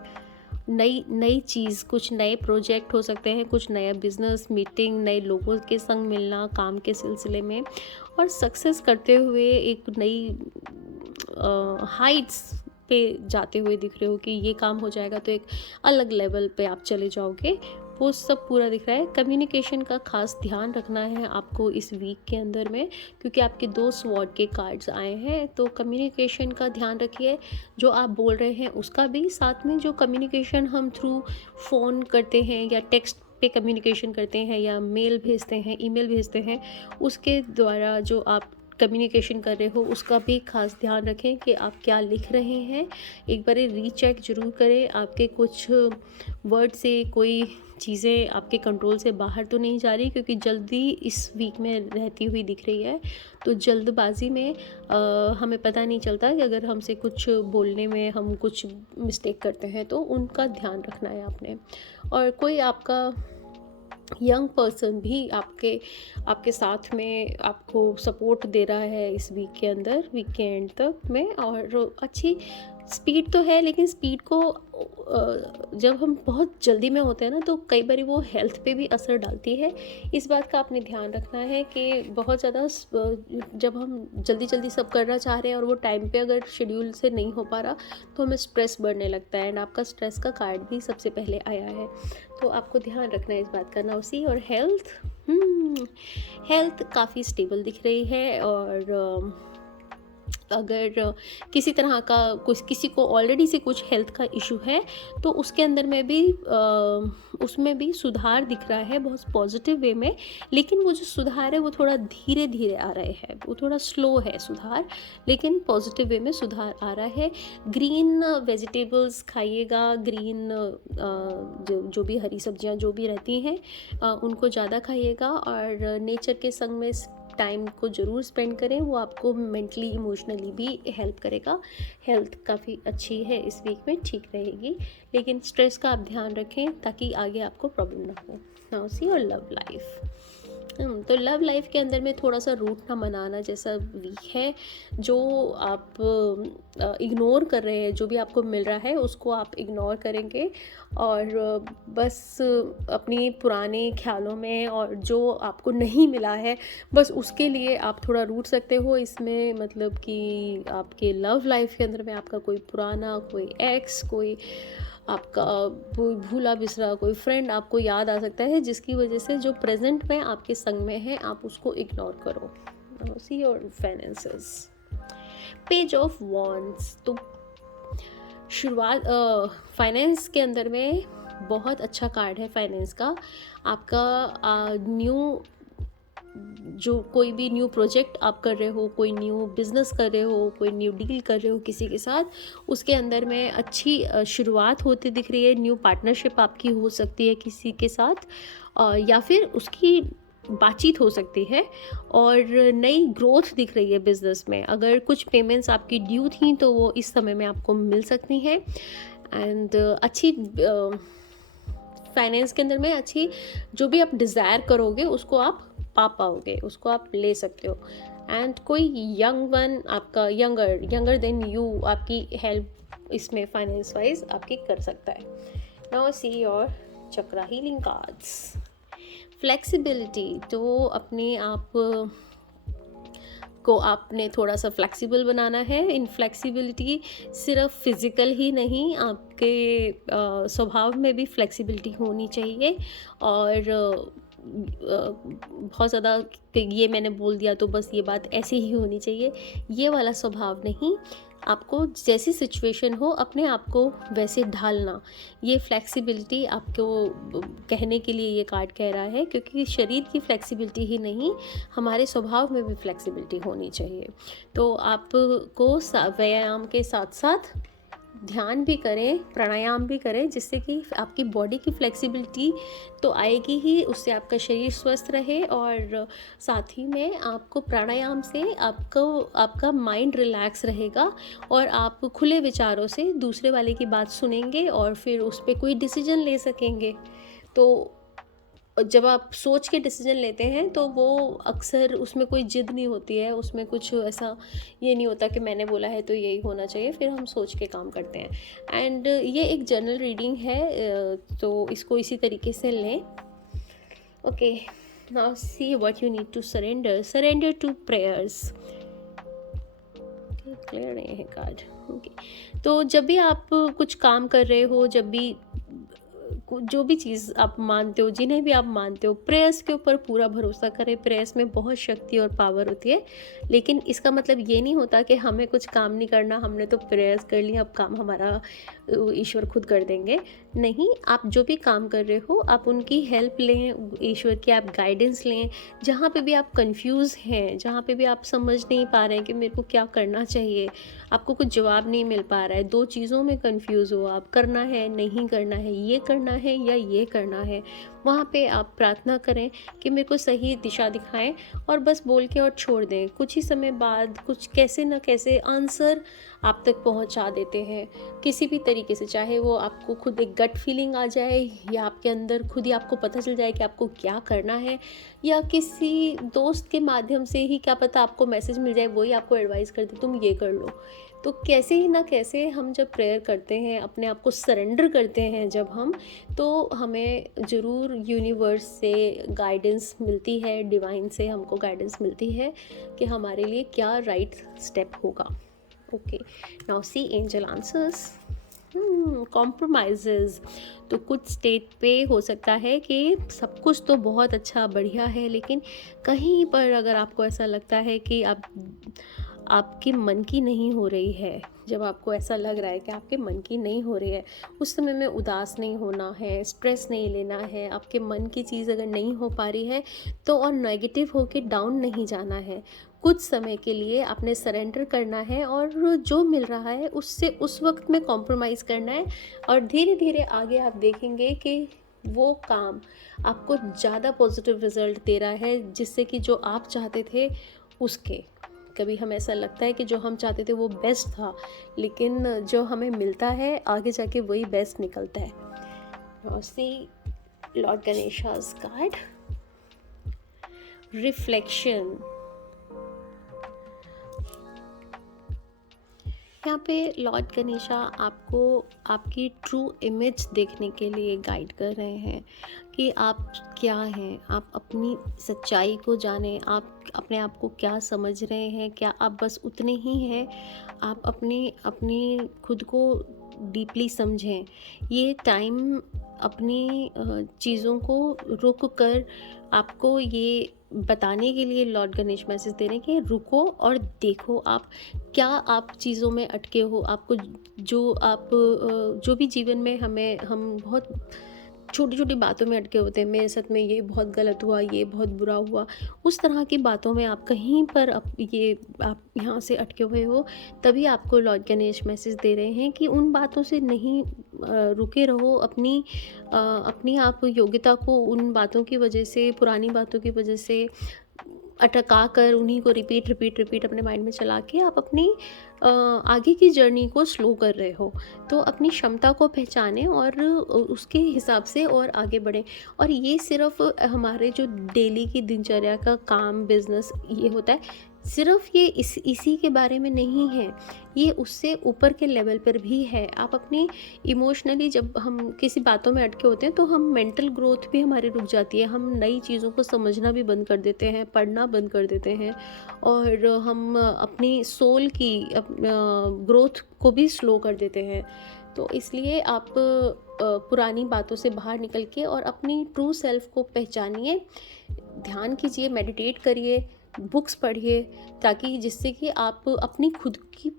नई चीज़, कुछ नए प्रोजेक्ट हो सकते हैं, कुछ नया बिजनेस मीटिंग, नए लोगों के संग मिलना काम के सिलसिले में, और सक्सेस करते हुए एक नई हाइट्स पे जाते हुए दिख रहे हो कि ये काम हो जाएगा तो एक अलग लेवल पे आप चले जाओगे, वो सब पूरा दिख रहा है। कम्युनिकेशन का खास ध्यान रखना है आपको इस वीक के अंदर में, क्योंकि आपके 2 स्वॉर्ड के कार्ड्स आए हैं, तो कम्युनिकेशन का ध्यान रखिए, जो आप बोल रहे हैं उसका भी, साथ में जो कम्युनिकेशन हम थ्रू फ़ोन करते हैं या टेक्स्ट पे कम्युनिकेशन करते हैं या मेल भेजते हैं, ईमेल भेजते हैं, उसके द्वारा जो आप कम्युनिकेशन कर रहे हो उसका भी खास ध्यान रखें कि आप क्या लिख रहे हैं। एक बार रीचेक ज़रूर करें, आपके कुछ वर्ड से कोई चीज़ें आपके कंट्रोल से बाहर तो नहीं जा रही, क्योंकि जल्दी इस वीक में रहती हुई दिख रही है। तो जल्दबाजी में हमें पता नहीं चलता कि अगर हमसे कुछ बोलने में हम कुछ मिस्टेक करते हैं, तो उनका ध्यान रखना है आपने। और कोई आपका यंग पर्सन भी आपके साथ में आपको सपोर्ट दे रहा है इस वीक के अंदर, वीक के एंड तक में। और अच्छी स्पीड तो है, लेकिन स्पीड को जब हम बहुत जल्दी में होते हैं ना, तो कई बार वो हेल्थ पे भी असर डालती है। इस बात का आपने ध्यान रखना है कि बहुत ज़्यादा जब हम जल्दी सब करना चाह रहे हैं और वो टाइम पे अगर शेड्यूल से नहीं हो पा रहा, तो हमें स्ट्रेस बढ़ने लगता है। एंड आपका स्ट्रेस का कार्ड भी सबसे पहले आया है, तो आपको ध्यान रखना है इस बात का। नाउसी और हेल्थ काफ़ी स्टेबल दिख रही है। और अगर किसी तरह का किसी को ऑलरेडी से कुछ हेल्थ का इशू है, तो उसके अंदर में भी उसमें भी सुधार दिख रहा है बहुत पॉजिटिव वे में। लेकिन वो जो सुधार है वो थोड़ा धीरे धीरे आ रहे हैं, वो थोड़ा स्लो है सुधार, लेकिन पॉजिटिव वे में सुधार आ रहा है। ग्रीन वेजिटेबल्स खाइएगा, ग्रीन जो भी हरी सब्जियां जो भी रहती हैं उनको ज़्यादा खाइएगा, और नेचर के संग में टाइम को ज़रूर स्पेंड करें, वो आपको मेंटली इमोशनली भी हेल्प करेगा। हेल्थ काफ़ी अच्छी है इस वीक में, ठीक रहेगी, लेकिन स्ट्रेस का आप ध्यान रखें ताकि आगे आपको प्रॉब्लम ना हो। नाउ सी और लव लाइफ, तो लव लाइफ के अंदर में थोड़ा सा रूठ ना मनाना जैसा वीक है। जो आप इग्नोर कर रहे हैं, जो भी आपको मिल रहा है उसको आप इग्नोर करेंगे, और बस अपनी पुराने ख्यालों में, और जो आपको नहीं मिला है बस उसके लिए आप थोड़ा रूठ सकते हो इसमें। मतलब कि आपके लव लाइफ के अंदर में आपका कोई पुराना, कोई एक्स, कोई आपका भूला बिसरा कोई फ्रेंड आपको याद आ सकता है, जिसकी वजह से जो प्रेजेंट में आपके संग में है आप उसको इग्नोर करो। See your finances, page of wands, तो शुरुआत फाइनेंस के अंदर में बहुत अच्छा कार्ड है फाइनेंस का। आपका न्यू जो कोई भी न्यू प्रोजेक्ट आप कर रहे हो, कोई न्यू बिजनेस कर रहे हो, कोई न्यू डील कर रहे हो किसी के साथ, उसके अंदर में अच्छी शुरुआत होती दिख रही है। न्यू पार्टनरशिप आपकी हो सकती है किसी के साथ, या फिर उसकी बातचीत हो सकती है, और नई ग्रोथ दिख रही है बिजनेस में। अगर कुछ पेमेंट्स आपकी ड्यू थी तो वो इस समय में आपको मिल सकती हैं। एंड अच्छी फाइनेंस के अंदर में अच्छी जो भी आप डिज़ायर करोगे उसको आप पा पाओगे, उसको आप ले सकते हो। एंड कोई यंग वन आपका यंगर देन यू आपकी हेल्प इसमें फाइनेंस वाइज आपकी कर सकता है। Now see your chakra healing cards. Flexibility, तो अपने आप को आपने थोड़ा सा फ्लेक्सिबल बनाना है। इन फ्लेक्सिबिलिटी सिर्फ फिज़िकल ही नहीं, आपके स्वभाव में भी फ्लेक्सिबिलिटी होनी चाहिए। और बहुत ज़्यादा कि ये मैंने बोल दिया तो बस ये बात ऐसी ही होनी चाहिए, ये वाला स्वभाव नहीं। आपको जैसी सिचुएशन हो अपने आप को वैसे ढालना, ये फ्लेक्सिबिलिटी आपको कहने के लिए ये कार्ड कह रहा है, क्योंकि शरीर की फ्लेक्सिबिलिटी ही नहीं, हमारे स्वभाव में भी फ्लेक्सिबिलिटी होनी चाहिए। तो आपको व्यायाम के साथ साथ ध्यान भी करें, प्राणायाम भी करें, जिससे कि आपकी बॉडी की फ्लेक्सिबिलिटी तो आएगी ही, उससे आपका शरीर स्वस्थ रहे। और साथ ही में आपको प्राणायाम से आपका माइंड रिलैक्स रहेगा और आप खुले विचारों से दूसरे वाले की बात सुनेंगे और फिर उस पर कोई डिसीजन ले सकेंगे। तो जब आप सोच के डिसीजन लेते हैं तो वो अक्सर उसमें कोई जिद नहीं होती है, उसमें कुछ ऐसा ये नहीं होता कि मैंने बोला है तो यही होना चाहिए, फिर हम सोच के काम करते हैं। एंड ये एक जनरल रीडिंग है, तो इसको इसी तरीके से लें। Okay, now see what you need to surrender to prayers. Clear नहीं है कार्ड। ओके, तो जब भी आप कुछ काम कर रहे हो, जब भी जो भी चीज़ आप मानते हो, जिन्हें भी आप मानते हो, प्रेयर्स के ऊपर पूरा भरोसा करें। प्रेयर्स में बहुत शक्ति और पावर होती है, लेकिन इसका मतलब ये नहीं होता कि हमें कुछ काम नहीं करना, हमने तो प्रेयर्स कर ली, अब काम हमारा ईश्वर खुद कर देंगे। नहीं, आप जो भी काम कर रहे हो आप उनकी हेल्प लें, ईश्वर की आप गाइडेंस लें। जहाँ पे भी आप कंफ्यूज हैं, जहाँ पे भी आप समझ नहीं पा रहे हैं कि मेरे को क्या करना चाहिए, आपको कुछ जवाब नहीं मिल पा रहा है, दो चीज़ों में कंफ्यूज हो आप, करना है नहीं करना है, ये करना है या ये करना है, वहाँ पे आप प्रार्थना करें कि मेरे को सही दिशा दिखाएं और बस बोल के और छोड़ दें। कुछ ही समय बाद कुछ कैसे ना कैसे आंसर आप तक पहुँचा देते हैं किसी भी तरीके से, चाहे वो आपको खुद एक गट फीलिंग आ जाए या आपके अंदर खुद ही आपको पता चल जाए कि आपको क्या करना है, या किसी दोस्त के माध्यम से ही क्या पता आपको मैसेज मिल जाए, वही आपको एडवाइस कर दे तुम ये कर लो। तो कैसे ही ना कैसे हम जब प्रेयर करते हैं, अपने आप को सरेंडर करते हैं जब हम, तो हमें ज़रूर यूनिवर्स से गाइडेंस मिलती है, डिवाइन से हमको गाइडेंस मिलती है कि हमारे लिए क्या राइट स्टेप होगा। Okay, now see angel answers. Compromises, तो कुछ स्टेट पे हो सकता है कि सब कुछ तो बहुत अच्छा बढ़िया है, लेकिन कहीं पर अगर आपको ऐसा लगता है कि आपके मन की नहीं हो रही है, जब आपको ऐसा लग रहा है कि आपके मन की नहीं हो रही है, उस समय में उदास नहीं होना है, स्ट्रेस नहीं लेना है। आपके मन की चीज़ अगर नहीं हो पा रही है तो और नेगेटिव होके डाउन नहीं जाना है। कुछ समय के लिए आपने सरेंडर करना है और जो मिल रहा है उससे उस वक्त में कॉम्प्रोमाइज़ करना है, और धीरे धीरे आगे आप देखेंगे कि वो काम आपको ज़्यादा पॉजिटिव रिजल्ट दे रहा है, जिससे कि जो आप चाहते थे उसके। कभी हमें ऐसा लगता है कि जो हम चाहते थे वो बेस्ट था, लेकिन जो हमें मिलता है आगे जाके वही बेस्ट निकलता है। और सी लॉर्ड गणेशा's कार्ड, रिफ्लेक्शन। यहाँ पे लॉर्ड गणेशा आपको आपकी ट्रू इमेज देखने के लिए गाइड कर रहे हैं कि आप क्या हैं, आप अपनी सच्चाई को जानें, आप अपने आप को क्या समझ रहे हैं, क्या आप बस उतने ही हैं, आप अपनी खुद को डीपली समझें। ये टाइम अपनी चीज़ों को रुक कर आपको ये बताने के लिए लॉर्ड गणेश मैसेज दे रहे हैं कि रुको और देखो आप क्या आप चीज़ों में अटके हो। आपको जो भी जीवन में हम बहुत छोटी छोटी बातों में अटके होते हैं, मेरे साथ में ये बहुत गलत हुआ, ये बहुत बुरा हुआ, उस तरह की बातों में आप कहीं पर आप यहाँ से अटके हुए हो, तभी आपको लॉर्ड गणेश मैसेज दे रहे हैं कि उन बातों से नहीं रुके रहो। अपनी आप योग्यता को उन बातों की वजह से, पुरानी बातों की वजह से अटका कर उन्हीं को रिपीट रिपीट रिपीट अपने माइंड में चला के आप अपनी आगे की जर्नी को स्लो कर रहे हो। तो अपनी क्षमता को पहचानें और उसके हिसाब से और आगे बढ़ें। और ये सिर्फ हमारे जो डेली की दिनचर्या का काम बिजनेस ये होता है, सिर्फ ये इसी के बारे में नहीं है, ये उससे ऊपर के लेवल पर भी है। आप अपनी इमोशनली जब हम किसी बातों में अटके होते हैं तो हम मेंटल ग्रोथ भी हमारी रुक जाती है, हम नई चीज़ों को समझना भी बंद कर देते हैं, पढ़ना बंद कर देते हैं, और हम अपनी सोल की ग्रोथ को भी स्लो कर देते हैं। तो इसलिए आप पुरानी बातों से बाहर निकल के और अपनी ट्रू सेल्फ को पहचानिए, ध्यान कीजिए, मेडिटेट करिए, बुक्स पढ़िए, ताकि जिससे कि आप अपनी खुद की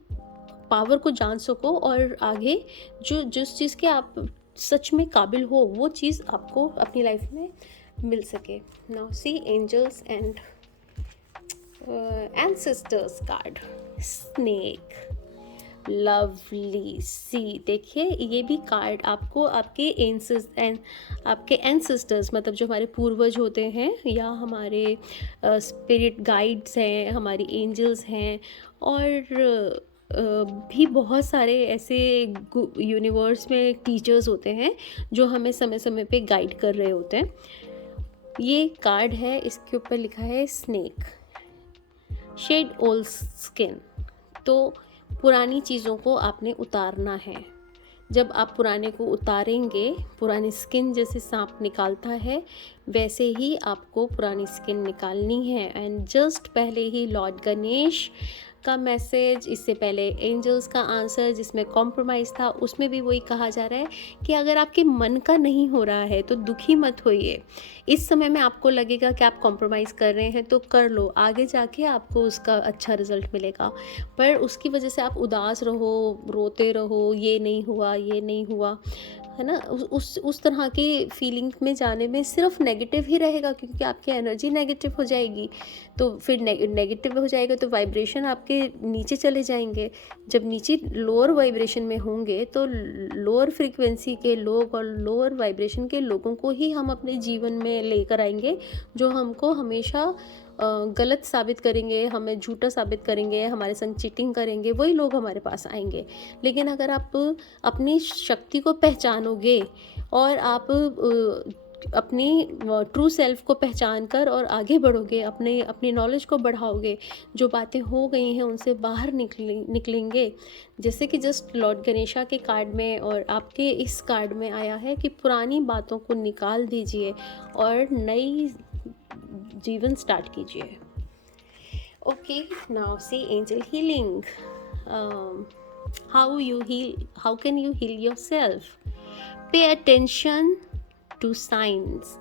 पावर को जान सको और आगे जो जिस चीज़ के आप सच में काबिल हो वो चीज़ आपको अपनी लाइफ में मिल सके। Now see angels and ancestors card, snake, lovely. See देखिए, ये भी कार्ड आपको आपके आपके एंसेस्टर्स मतलब जो हमारे पूर्वज होते हैं या हमारे स्पिरिट गाइड्स हैं, हमारी एंजल्स हैं, और भी बहुत सारे ऐसे यूनिवर्स में टीचर्स होते हैं जो हमें समय समय पे गाइड कर रहे होते हैं। ये कार्ड है, इसके ऊपर लिखा है स्नेक, शेड ओल्ड स्किन। तो पुरानी चीज़ों को आपने उतारना है। जब आप पुराने को उतारेंगे, पुरानी स्किन जैसे सांप निकालता है वैसे ही आपको पुरानी स्किन निकालनी है। एंड जस्ट पहले ही लॉर्ड गणेश का मैसेज, इससे पहले एंजल्स का आंसर जिसमें कॉम्प्रोमाइज़ था, उसमें भी वही कहा जा रहा है कि अगर आपके मन का नहीं हो रहा है तो दुखी मत होइए। इस समय में आपको लगेगा कि आप कॉम्प्रोमाइज़ कर रहे हैं तो कर लो, आगे जाके आपको उसका अच्छा रिजल्ट मिलेगा। पर उसकी वजह से आप उदास रहो, रोते रहो, ये नहीं हुआ, ये नहीं हुआ, है ना, उस तरह की फीलिंग में जाने में सिर्फ नेगेटिव ही रहेगा, क्योंकि आपकी एनर्जी नेगेटिव हो जाएगी। तो फिर नेगेटिव हो जाएगा तो वाइब्रेशन आपके नीचे चले जाएंगे। जब नीचे लोअर वाइब्रेशन में होंगे तो लोअर फ्रीक्वेंसी के लोग और लोअर वाइब्रेशन के लोगों को ही हम अपने जीवन में लेकर आएंगे, जो हमको हमेशा गलत साबित करेंगे, हमें झूठा साबित करेंगे, हमारे संग चीटिंग करेंगे, वही लोग हमारे पास आएंगे। लेकिन अगर आप अपनी शक्ति को पहचानोगे और आप अपनी ट्रू सेल्फ को पहचान कर और आगे बढ़ोगे, अपनी नॉलेज को बढ़ाओगे, जो बातें हो गई हैं उनसे बाहर निकलेंगे। जैसे कि जस्ट लॉर्ड गणेशा के कार्ड में और आपके इस कार्ड में आया है कि पुरानी बातों को निकाल दीजिए और नई जीवन स्टार्ट कीजिए। Okay, now see angel healing. How can you heal yourself? Pay attention to science.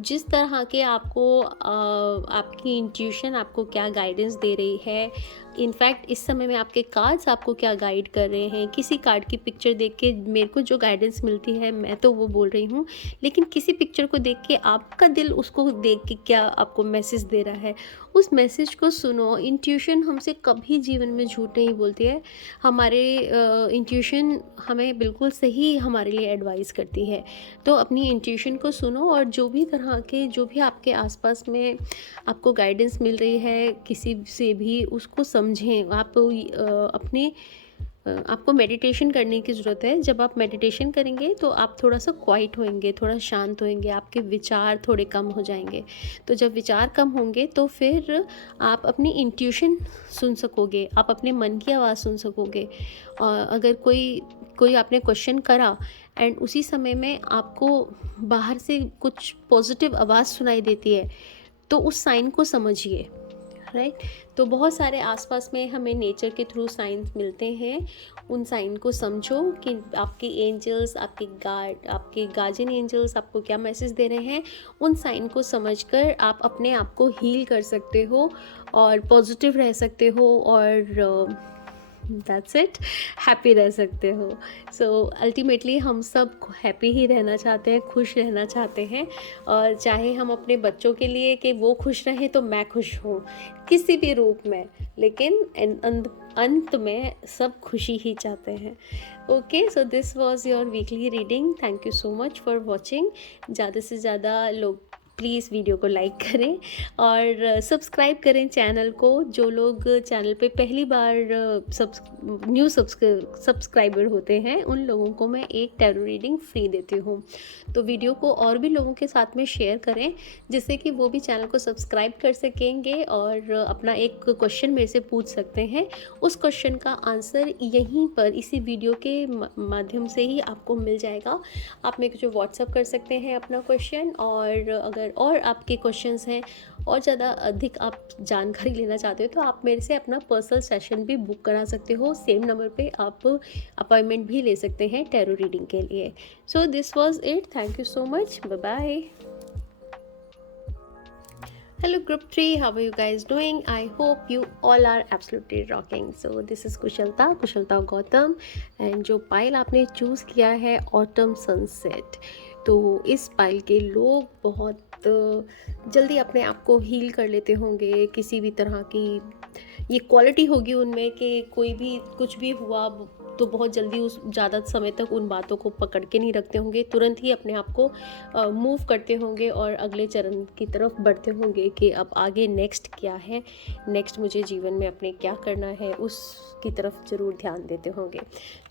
जिस तरह के आपको आपकी इंट्यूशन आपको क्या गाइडेंस दे रही है, इनफैक्ट इस समय में आपके कार्ड्स आपको क्या गाइड कर रहे हैं। किसी कार्ड की पिक्चर देख के मेरे को जो गाइडेंस मिलती है मैं तो वो बोल रही हूँ, लेकिन किसी पिक्चर को देख के आपका दिल उसको देख के क्या आपको मैसेज दे रहा है, उस मैसेज को सुनो। इंट्यूशन हमसे कभी जीवन में झूठ नहीं बोलती है। हमारे इंट्यूशन हमें बिल्कुल सही हमारे लिए एडवाइस करती है। तो अपनी इंट्यूशन को सुनो और जो भी तरह के जो भी आपके आसपास में आपको गाइडेंस मिल रही है किसी से भी, उसको समझें। आप आपको मेडिटेशन करने की ज़रूरत है। जब आप मेडिटेशन करेंगे तो आप थोड़ा सा क्वाइट होएंगे, थोड़ा शांत होएंगे, आपके विचार थोड़े कम हो जाएंगे। तो जब विचार कम होंगे तो फिर आप अपनी इंट्यूशन सुन सकोगे, आप अपने मन की आवाज़ सुन सकोगे। और अगर कोई आपने क्वेश्चन करा एंड उसी समय में आपको बाहर से कुछ पॉजिटिव आवाज़ सुनाई देती है तो उस साइन को समझिए, राइट। तो बहुत सारे आसपास में हमें नेचर के थ्रू साइंस मिलते हैं, उन साइन को समझो कि आपके एंजल्स, आपके गार्जियन एंजल्स आपको क्या मैसेज दे रहे हैं। उन साइन को समझकर आप अपने आप को हील कर सकते हो और पॉजिटिव रह सकते हो और दैट्स इट, हैप्पी रह सकते हो। सो अल्टीमेटली हम सब हैप्पी ही रहना चाहते हैं, खुश रहना चाहते हैं। और चाहे हम अपने बच्चों के लिए कि वो खुश रहें तो मैं खुश हूँ किसी भी रूप में, लेकिन अंत में सब खुशी ही चाहते हैं। Okay, so this was your weekly reading. Thank you so much for watching. ज़्यादा से ज़्यादा लोग प्लीज़ वीडियो को लाइक करें और सब्सक्राइब करें चैनल को। जो लोग चैनल पे पहली बार न्यू सब्सक्राइबर होते हैं उन लोगों को मैं एक टैरो रीडिंग फ्री देती हूँ। तो वीडियो को और भी लोगों के साथ में शेयर करें जिससे कि वो भी चैनल को सब्सक्राइब कर सकेंगे और अपना एक क्वेश्चन मेरे से पूछ सकते हैं। उस क्वेश्चन का आंसर यहीं पर इसी वीडियो के माध्यम से ही आपको मिल जाएगा। आप मेरे को जो व्हाट्सअप कर सकते हैं अपना क्वेश्चन, और अगर और आपके क्वेश्चंस हैं और ज़्यादा अधिक आप जानकारी लेना चाहते हो तो आप मेरे से अपना पर्सनल सेशन भी बुक करा सकते हो। सेम नंबर पे आप अपॉइंटमेंट भी ले सकते हैं टैरो रीडिंग के लिए। So this was it, thank you so much, bye bye. Hello group 3, how are you guys doing? I hope you all are absolutely rocking. So this is Kushalta Gautam, and जो pile आपने choose किया है autumn sunset, तो इस pile के लोग बहुत जल्दी अपने आप को हील कर लेते होंगे। किसी भी तरह की ये क्वालिटी होगी उनमें कि कोई भी कुछ भी हुआ तो बहुत जल्दी उस ज़्यादा समय तक उन बातों को पकड़ के नहीं रखते होंगे, तुरंत ही अपने आप को मूव करते होंगे और अगले चरण की तरफ बढ़ते होंगे कि अब आगे नेक्स्ट क्या है, नेक्स्ट मुझे जीवन में अपने क्या करना है, उसकी तरफ ज़रूर ध्यान देते होंगे,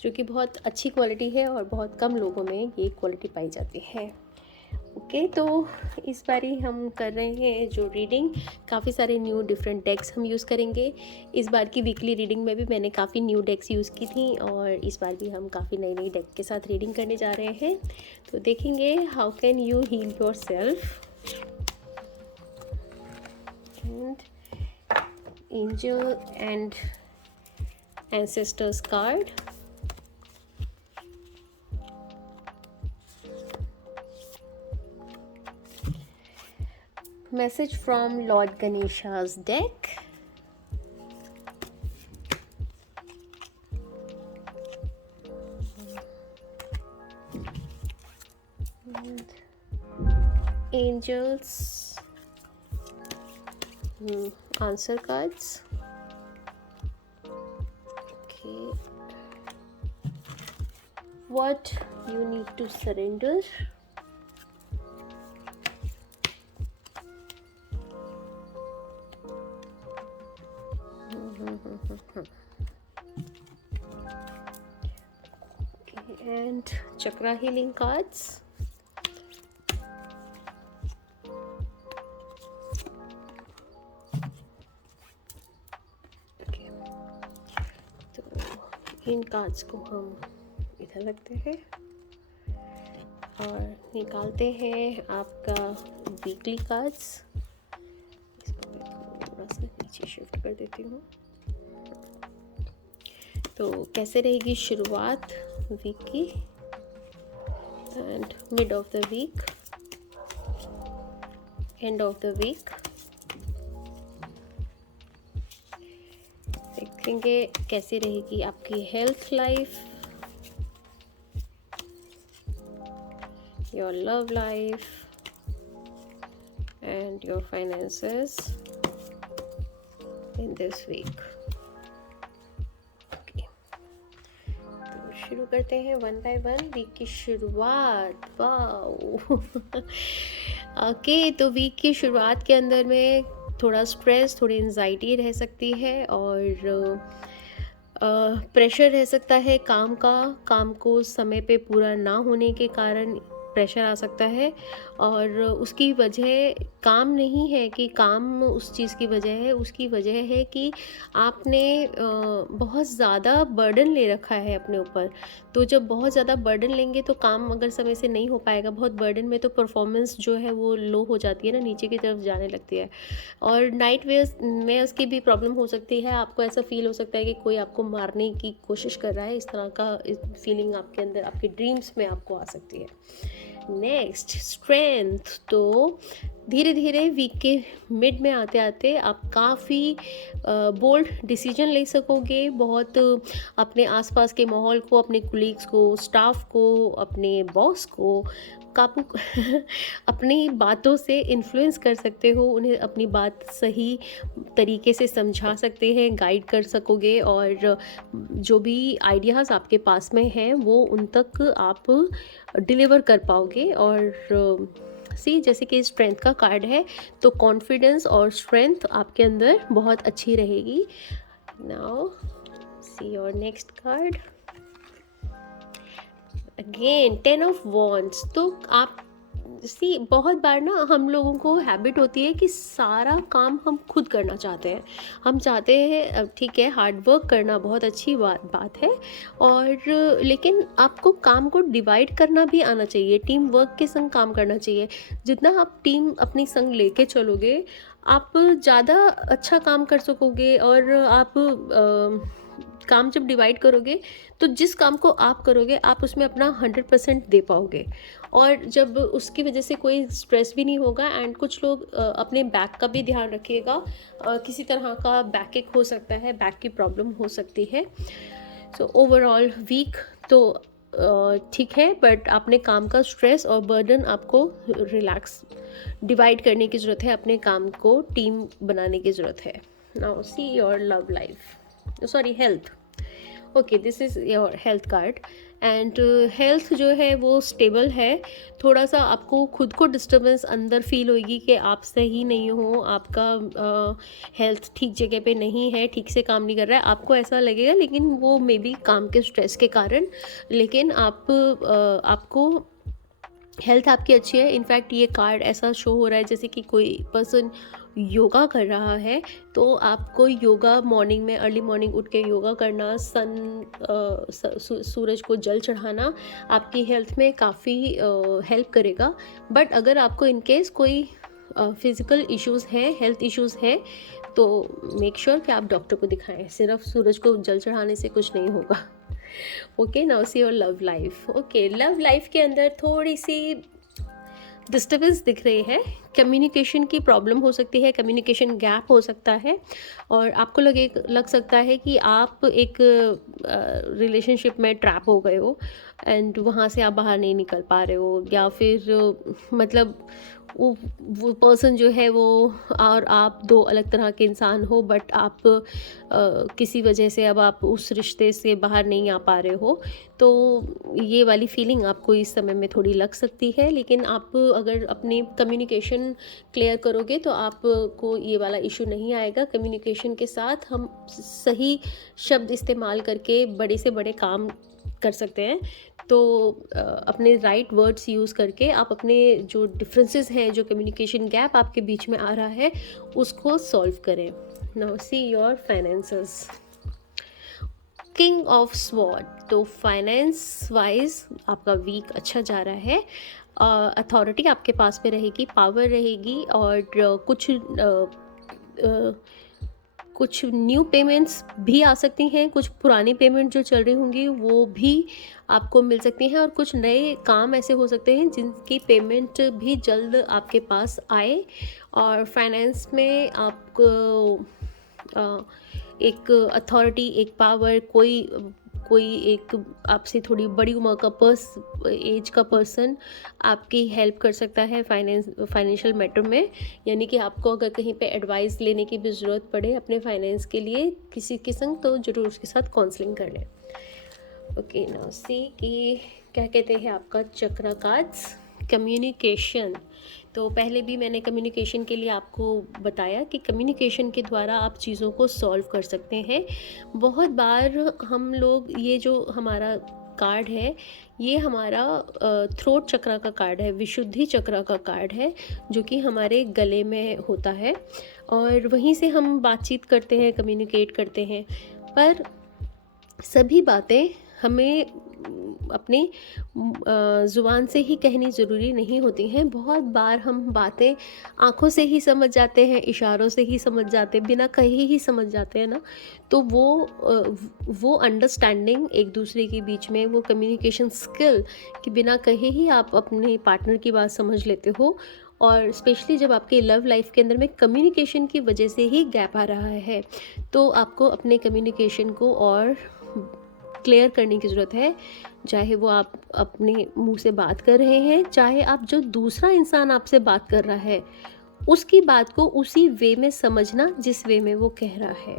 जो कि बहुत अच्छी क्वालिटी है और बहुत कम लोगों में ये क्वालिटी पाई जाती है। ओके, तो इस बारी हम कर रहे हैं जो रीडिंग, काफ़ी सारे न्यू डिफरेंट डेक्स हम यूज़ करेंगे। इस बार की वीकली रीडिंग में भी मैंने काफ़ी न्यू डेक्स यूज़ की थी और इस बार भी हम काफ़ी नई नई डेक के साथ रीडिंग करने जा रहे हैं। तो देखेंगे how can you heal yourself. And angel and ancestors card, message from Lord Ganesha's deck, and angels, answer cards. Okay, what you need to surrender. Okay, and chakra healing cards. Okay, तो इन cards को हम इधर रखते हैं और निकालते हैं आपका वीकली कार्ड्स। इसको मैं थोड़ा सा नीचे शिफ्ट कर देती हूँ। तो कैसे रहेगी शुरुआत वीक की and mid of the week, end of the week. देखेंगे कैसी रहेगी आपकी health life, your love life and your finances in this week. शुरू करते हैं वन बाय वन वीक की शुरुआत। वाओ ओके, तो वीक की शुरुआत के अंदर में थोड़ा स्ट्रेस, थोड़ी एंजाइटी रह सकती है और प्रेशर रह सकता है काम को समय पे पूरा ना होने के कारण प्रेशर आ सकता है। और उसकी वजह काम नहीं है कि काम उस चीज़ की वजह है, उसकी वजह है कि आपने बहुत ज़्यादा बर्डन ले रखा है अपने ऊपर। तो जब बहुत ज़्यादा बर्डन लेंगे तो काम अगर समय से नहीं हो पाएगा, बहुत बर्डन में तो परफॉर्मेंस जो है वो लो हो जाती है ना, नीचे की तरफ जाने लगती है। और नाइट वेयर्स में उसकी भी प्रॉब्लम हो सकती है। आपको ऐसा फील हो सकता है कि कोई आपको मारने की कोशिश कर रहा है, इस तरह का फीलिंग आपके अंदर, आपके ड्रीम्स में आपको आ सकती है। नेक्स्ट स्ट्रेंथ, तो धीरे धीरे वीक के मिड में आते आते आप काफ़ी बोल्ड डिसीजन ले सकोगे। बहुत अपने आसपास के माहौल को, अपने कुलीग्स को, स्टाफ को, अपने बॉस को काबू अपनी बातों से इन्फ्लुएंस कर सकते हो, उन्हें अपनी बात सही तरीके से समझा सकते हैं, गाइड कर सकोगे और जो भी आइडियाज़ आपके पास में हैं वो उन तक आप डिलीवर कर पाओगे। और सी जैसे कि स्ट्रेंथ का कार्ड है, तो कॉन्फिडेंस और स्ट्रेंथ आपके अंदर बहुत अच्छी रहेगी। Now see your next card, again 10 of wands. तो आप सी बहुत बार ना हम लोगों को हैबिट होती है कि सारा काम हम खुद करना चाहते हैं। हम चाहते हैं ठीक है, हार्ड वर्क करना बहुत अच्छी बात है, और लेकिन आपको काम को डिवाइड करना भी आना चाहिए, टीम वर्क के संग काम करना चाहिए। जितना आप टीम अपनी संग लेके चलोगे, आप ज़्यादा अच्छा काम कर सकोगे। और आप काम जब डिवाइड करोगे तो जिस काम को आप करोगे आप उसमें अपना 100% दे पाओगे, और जब उसकी वजह से कोई स्ट्रेस भी नहीं होगा। एंड कुछ लोग अपने बैक का भी ध्यान रखिएगा, किसी तरह का बैक एक हो सकता है, बैक की प्रॉब्लम हो सकती है। सो ओवरऑल वीक तो ठीक है, बट आपने काम का स्ट्रेस और बर्डन आपको रिलैक्स डिवाइड करने की ज़रूरत है, अपने काम को टीम बनाने की ज़रूरत है। Now see your love life, sorry health. Okay, this is your health card. And health जो है वो स्टेबल है। थोड़ा सा आपको खुद को डिस्टर्बेंस अंदर फील होगी कि आप सही नहीं हो, आपका हेल्थ ठीक जगह पे नहीं है, ठीक से काम नहीं कर रहा है, आपको ऐसा लगेगा। लेकिन वो मे बी काम के स्ट्रेस के कारण, लेकिन आपको हेल्थ आपकी अच्छी है। इनफैक्ट ये कार्ड ऐसा शो हो रहा है जैसे कि कोई पर्सन योगा कर रहा है, तो आपको योगा मॉर्निंग में, अर्ली मॉर्निंग उठ के योगा करना, सूरज को जल चढ़ाना आपकी हेल्थ में काफ़ी हेल्प करेगा। बट अगर आपको इनकेस कोई फिज़िकल इश्यूज़ हैं, हेल्थ इश्यूज़ हैं, तो मेक श्योर कि आप डॉक्टर को दिखाएं। सिर्फ सूरज को जल चढ़ाने से कुछ नहीं होगा। Okay, now see your love life. Okay, love life के अंदर थोड़ी सी डिस्टर्बेंस दिख रही है, कम्युनिकेशन की प्रॉब्लम हो सकती है, कम्युनिकेशन गैप हो सकता है, और आपको लग सकता है कि आप एक रिलेशनशिप में ट्रैप हो गए हो एंड वहाँ से आप बाहर नहीं निकल पा रहे हो, या फिर मतलब वो पर्सन जो है वो और आप दो अलग तरह के इंसान हो, बट आप किसी वजह से अब आप उस रिश्ते से बाहर नहीं आ पा रहे हो। तो ये वाली फीलिंग आपको इस समय में थोड़ी लग सकती है, लेकिन आप अगर अपनी कम्युनिकेशन क्लियर करोगे तो आपको ये वाला इशू नहीं आएगा। कम्युनिकेशन के साथ हम सही शब्द इस्तेमाल करके बड़े से बड़े काम कर सकते हैं। तो अपने राइट वर्ड्स यूज़ करके आप अपने जो डिफरेंसेस हैं, जो कम्युनिकेशन गैप आपके बीच में आ रहा है, उसको सॉल्व करें। Now see your finances, king of sword. तो फाइनेंस वाइज आपका वीक अच्छा जा रहा है। अथॉरिटी आपके पास में रहेगी, पावर रहेगी, और कुछ न्यू पेमेंट्स भी आ सकती हैं। कुछ पुरानी पेमेंट जो चल रही होंगी वो भी आपको मिल सकती हैं, और कुछ नए काम ऐसे हो सकते हैं जिनकी पेमेंट भी जल्द आपके पास आए। और फाइनेंस में आपको एक अथॉरिटी, एक पावर, कोई एक आपसे थोड़ी बड़ी उम्र का एज का पर्सन आपकी हेल्प कर सकता है फाइनेंशियल मैटर में। यानी कि आपको अगर कहीं पे एडवाइस लेने की भी ज़रूरत पड़े अपने फाइनेंस के लिए किसी के संग, तो ज़रूर उसके साथ काउंसलिंग कर लें। ओके, नाउ सी कि क्या कहते हैं आपका चक्र कार्ड्स, कम्युनिकेशन। तो पहले भी मैंने कम्युनिकेशन के लिए आपको बताया कि कम्युनिकेशन के द्वारा आप चीज़ों को सॉल्व कर सकते हैं। बहुत बार हम लोग, ये जो हमारा कार्ड है ये हमारा थ्रोट चक्र का कार्ड है, विशुद्धि चक्र का कार्ड है, जो कि हमारे गले में होता है, और वहीं से हम बातचीत करते हैं, कम्युनिकेट करते हैं। पर सभी बातें हमें अपनी ज़ुबान से ही कहनी ज़रूरी नहीं होती हैं। बहुत बार हम बातें आँखों से ही समझ जाते हैं, इशारों से ही समझ जाते हैं, बिना कहे ही समझ जाते हैं ना। तो वो अंडरस्टैंडिंग एक दूसरे के बीच में, वो कम्युनिकेशन स्किल कि बिना कहे ही आप अपने पार्टनर की बात समझ लेते हो। और स्पेशली जब आपके लव लाइफ के अंदर में कम्युनिकेशन की वजह से ही गैप आ रहा है, तो आपको अपने कम्युनिकेशन को और क्लियर करने की ज़रूरत है। चाहे वो आप अपने मुंह से बात कर रहे हैं, चाहे आप जो दूसरा इंसान आपसे बात कर रहा है उसकी बात को उसी वे में समझना जिस वे में वो कह रहा है।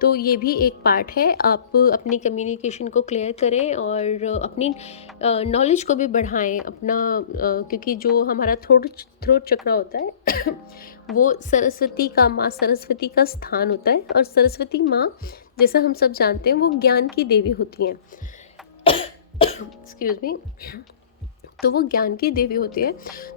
तो ये भी एक पार्ट है। आप अपनी कम्युनिकेशन को क्लियर करें और अपनी नॉलेज को भी बढ़ाएं अपना, क्योंकि जो हमारा थ्रोट थ्रोट चक्र होता है वो सरस्वती का, माँ सरस्वती का स्थान होता है। और सरस्वती माँ, जैसा हम सब जानते हैं, वो ज्ञान की देवी होती हैं। Excuse me. तो वो ज्ञान की देवी होती है।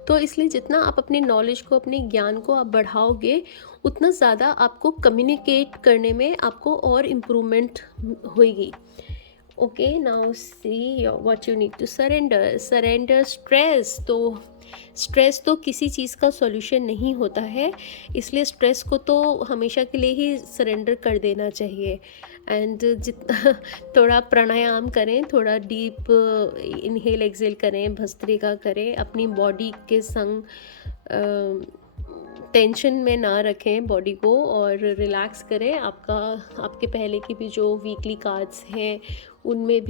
तो इसलिए जितना आप अपने नॉलेज को, अपने ज्ञान को आप बढ़ाओगे, उतना ज़्यादा आपको कम्युनिकेट करने में आपको और इम्प्रूवमेंट होगी। Okay, now see what you need to surrender stress. तो स्ट्रेस तो किसी चीज़ का सॉल्यूशन नहीं होता है, इसलिए स्ट्रेस को तो हमेशा के लिए ही सरेंडर कर देना चाहिए। एंड जितना थोड़ा प्राणायाम करें, थोड़ा डीप इनहेल एक्सेल करें, भस्त्रिका करें, अपनी बॉडी के संग टेंशन में ना रखें बॉडी को और रिलैक्स करें। आपके पहले की भी जो वीकली कार्ड्स हैं उनमें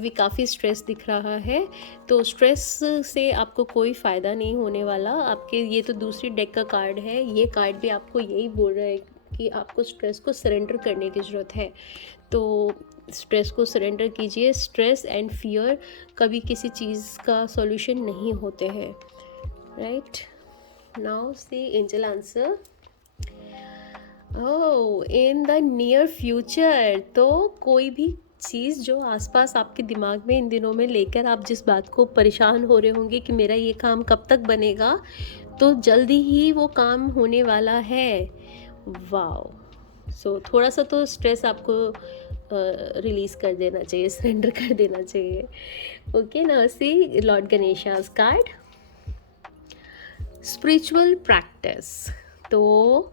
भी काफ़ी स्ट्रेस दिख रहा है। तो स्ट्रेस से आपको कोई फ़ायदा नहीं होने वाला। आपके ये तो दूसरी डेक का कार्ड है, ये कार्ड भी आपको यही बोल रहा है कि आपको स्ट्रेस को सरेंडर करने की ज़रूरत है। तो स्ट्रेस को सरेंडर कीजिए। स्ट्रेस एंड फियर कभी किसी चीज़ का सॉल्यूशन नहीं होते हैं, right. Now see angel answer. Oh, in the near future, तो कोई भी चीज़ जो आसपास आपके दिमाग में इन दिनों में लेकर आप जिस बात को परेशान हो रहे होंगे कि मेरा ये काम कब तक बनेगा, तो जल्दी ही वो काम होने वाला है। वाओ। सो थोड़ा सा तो स्ट्रेस आपको रिलीज़ कर देना चाहिए, सरेंडर कर देना चाहिए। ओके, नाउ सी लॉर्ड गणेशा's कार्ड, स्पिरिचुअल प्रैक्टिस। तो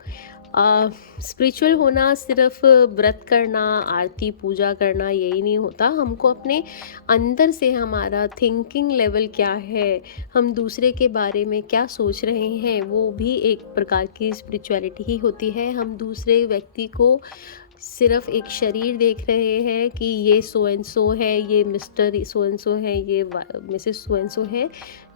स्पिरिचुअल होना सिर्फ व्रत करना, आरती पूजा करना यही नहीं होता। हमको अपने अंदर से हमारा थिंकिंग लेवल क्या है, हम दूसरे के बारे में क्या सोच रहे हैं, वो भी एक प्रकार की स्पिरिचुअलिटी ही होती है। हम दूसरे व्यक्ति को सिर्फ एक शरीर देख रहे हैं कि ये सो एंड सो है, ये मिस्टर सो एंड सो है, ये मिसेस सो एंड सो है,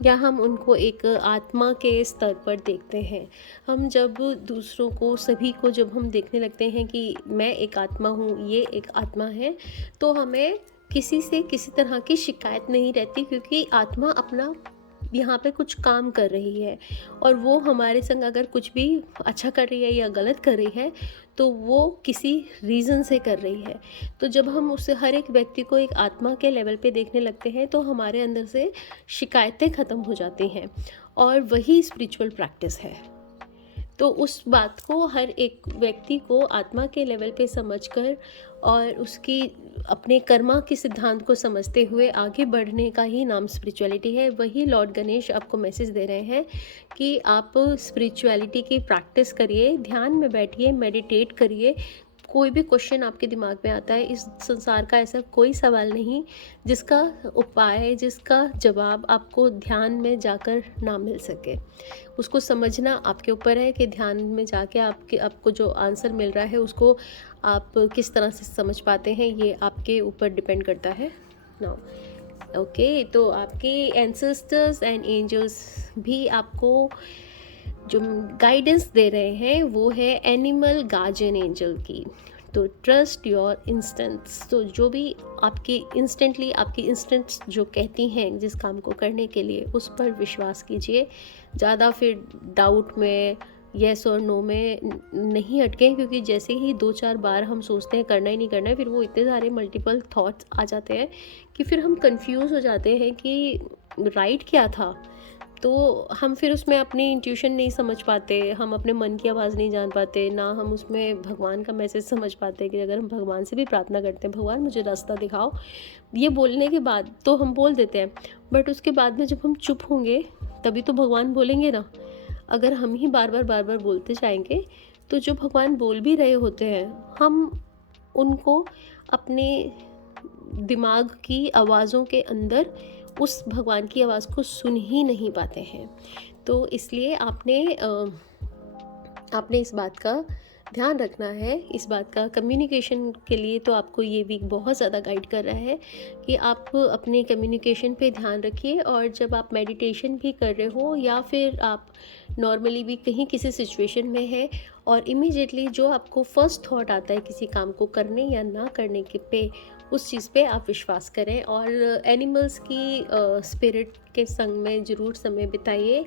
या हम उनको एक आत्मा के स्तर पर देखते हैं। हम जब दूसरों को, सभी को जब हम देखने लगते हैं कि मैं एक आत्मा हूँ, ये एक आत्मा है, तो हमें किसी से किसी तरह की शिकायत नहीं रहती, क्योंकि आत्मा अपना यहाँ पे कुछ काम कर रही है और वो हमारे संग अगर कुछ भी अच्छा कर रही है या गलत कर रही है, तो वो किसी रीज़न से कर रही है। तो जब हम उसे, हर एक व्यक्ति को एक आत्मा के लेवल पे देखने लगते हैं, तो हमारे अंदर से शिकायतें ख़त्म हो जाती हैं, और वही स्पिरिचुअल प्रैक्टिस है। तो उस बात को हर एक व्यक्ति को आत्मा के लेवल पे समझकर और उसकी अपने कर्मा के सिद्धांत को समझते हुए आगे बढ़ने का ही नाम स्पिरिचुअलिटी है। वही लॉर्ड गणेश आपको मैसेज दे रहे हैं कि आप स्पिरिचुअलिटी की प्रैक्टिस करिए, ध्यान में बैठिए, मेडिटेट करिए। कोई भी क्वेश्चन आपके दिमाग में आता है, इस संसार का ऐसा कोई सवाल नहीं जिसका उपाय, जिसका जवाब आपको ध्यान में जाकर ना मिल सके। उसको समझना आपके ऊपर है कि ध्यान में जाके आपको जो आंसर मिल रहा है उसको आप किस तरह से समझ पाते हैं, ये आपके ऊपर डिपेंड करता है ना। ओके, तो आपके एंसेस्टर्स एंड एंजल्स भी आपको जो गाइडेंस दे रहे हैं वो है एनिमल गार्जियन एंजल की। तो ट्रस्ट योर इंस्टेंट्स। तो जो भी आपकी इंस्टेंट्स जो कहती हैं जिस काम को करने के लिए, उस पर विश्वास कीजिए। ज़्यादा फिर डाउट में, येस और नो में नहीं अटकें, क्योंकि जैसे ही 2-4 बार हम सोचते हैं करना ही नहीं करना है, फिर वो इतने सारे मल्टीपल थॉट्स आ जाते हैं कि फिर हम कंफ्यूज हो जाते हैं कि राइट क्या था। तो हम फिर उसमें अपनी इंट्यूशन नहीं समझ पाते, हम अपने मन की आवाज़ नहीं जान पाते, ना हम उसमें भगवान का मैसेज समझ पाते। कि अगर हम भगवान से भी प्रार्थना करते हैं, भगवान मुझे रास्ता दिखाओ, ये बोलने के बाद तो हम बोल देते हैं, बट उसके बाद में जब हम चुप होंगे तभी तो भगवान बोलेंगे ना। अगर हम ही बार बार बोलते जाएंगे, तो जो भगवान बोल भी रहे होते हैं, हम उनको अपने दिमाग की आवाज़ों के अंदर उस भगवान की आवाज़ को सुन ही नहीं पाते हैं। तो इसलिए आपने इस बात का ध्यान रखना है। इस बात का कम्युनिकेशन के लिए तो आपको ये वीक बहुत ज़्यादा गाइड कर रहा है कि आप अपने कम्युनिकेशन पे ध्यान रखिए। और जब आप मेडिटेशन भी कर रहे हो या फिर आप नॉर्मली भी कहीं किसी सिचुएशन में है और इमीडिएटली जो आपको फर्स्ट थॉट आता है किसी काम को करने या ना करने के पे, उस चीज़ पे आप विश्वास करें। और एनिमल्स की स्पिरिट के संग में ज़रूर समय बिताइए।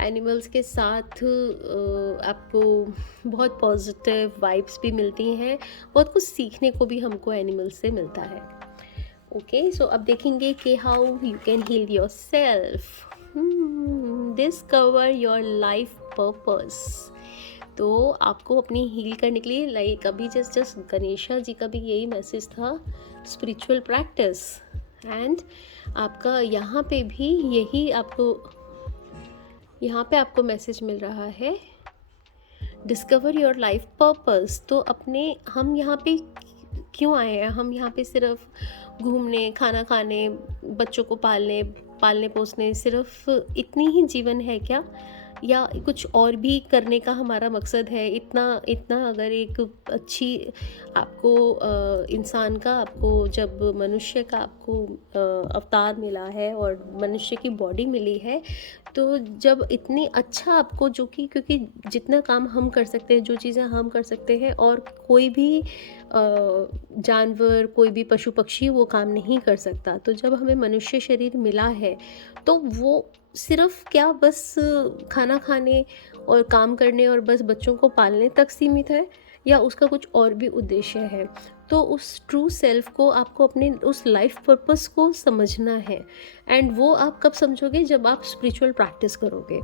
एनिमल्स के साथ आपको बहुत पॉजिटिव वाइब्स भी मिलती हैं, बहुत कुछ सीखने को भी हमको एनिमल्स से मिलता है। ओके, सो अब देखेंगे कि how you can heal yourself. Discover your life purpose. तो आपको अपनी हील करने के लिए, लाइक अभी जस्ट गणेशा जी का भी यही मैसेज था, स्पिरिचुअल प्रैक्टिस। एंड आपका यहाँ पे भी यही आपको मैसेज मिल रहा है, डिस्कवर योर लाइफ पर्पस। तो हम यहाँ पे क्यों आए हैं? हम यहाँ पे सिर्फ घूमने, खाना खाने, बच्चों को पालने पोसने, सिर्फ इतनी ही जीवन है क्या, या कुछ और भी करने का हमारा मकसद है? इतना अगर एक अच्छी इंसान का, आपको जब मनुष्य का आपको अवतार मिला है और मनुष्य की बॉडी मिली है, तो जब इतनी अच्छा आपको, जो कि क्योंकि जितना काम हम कर सकते हैं, जो चीज़ें हम कर सकते हैं और कोई भी जानवर, कोई भी पशु पक्षी वो काम नहीं कर सकता। तो जब हमें मनुष्य शरीर मिला है तो वो सिर्फ क्या बस खाना खाने और काम करने और बस बच्चों को पालने तक सीमित है, या उसका कुछ और भी उद्देश्य है? तो उस ट्रू सेल्फ को आपको अपने उस लाइफ पर्पस को समझना है। एंड वो आप कब समझोगे? जब आप स्पिरिचुअल प्रैक्टिस करोगे,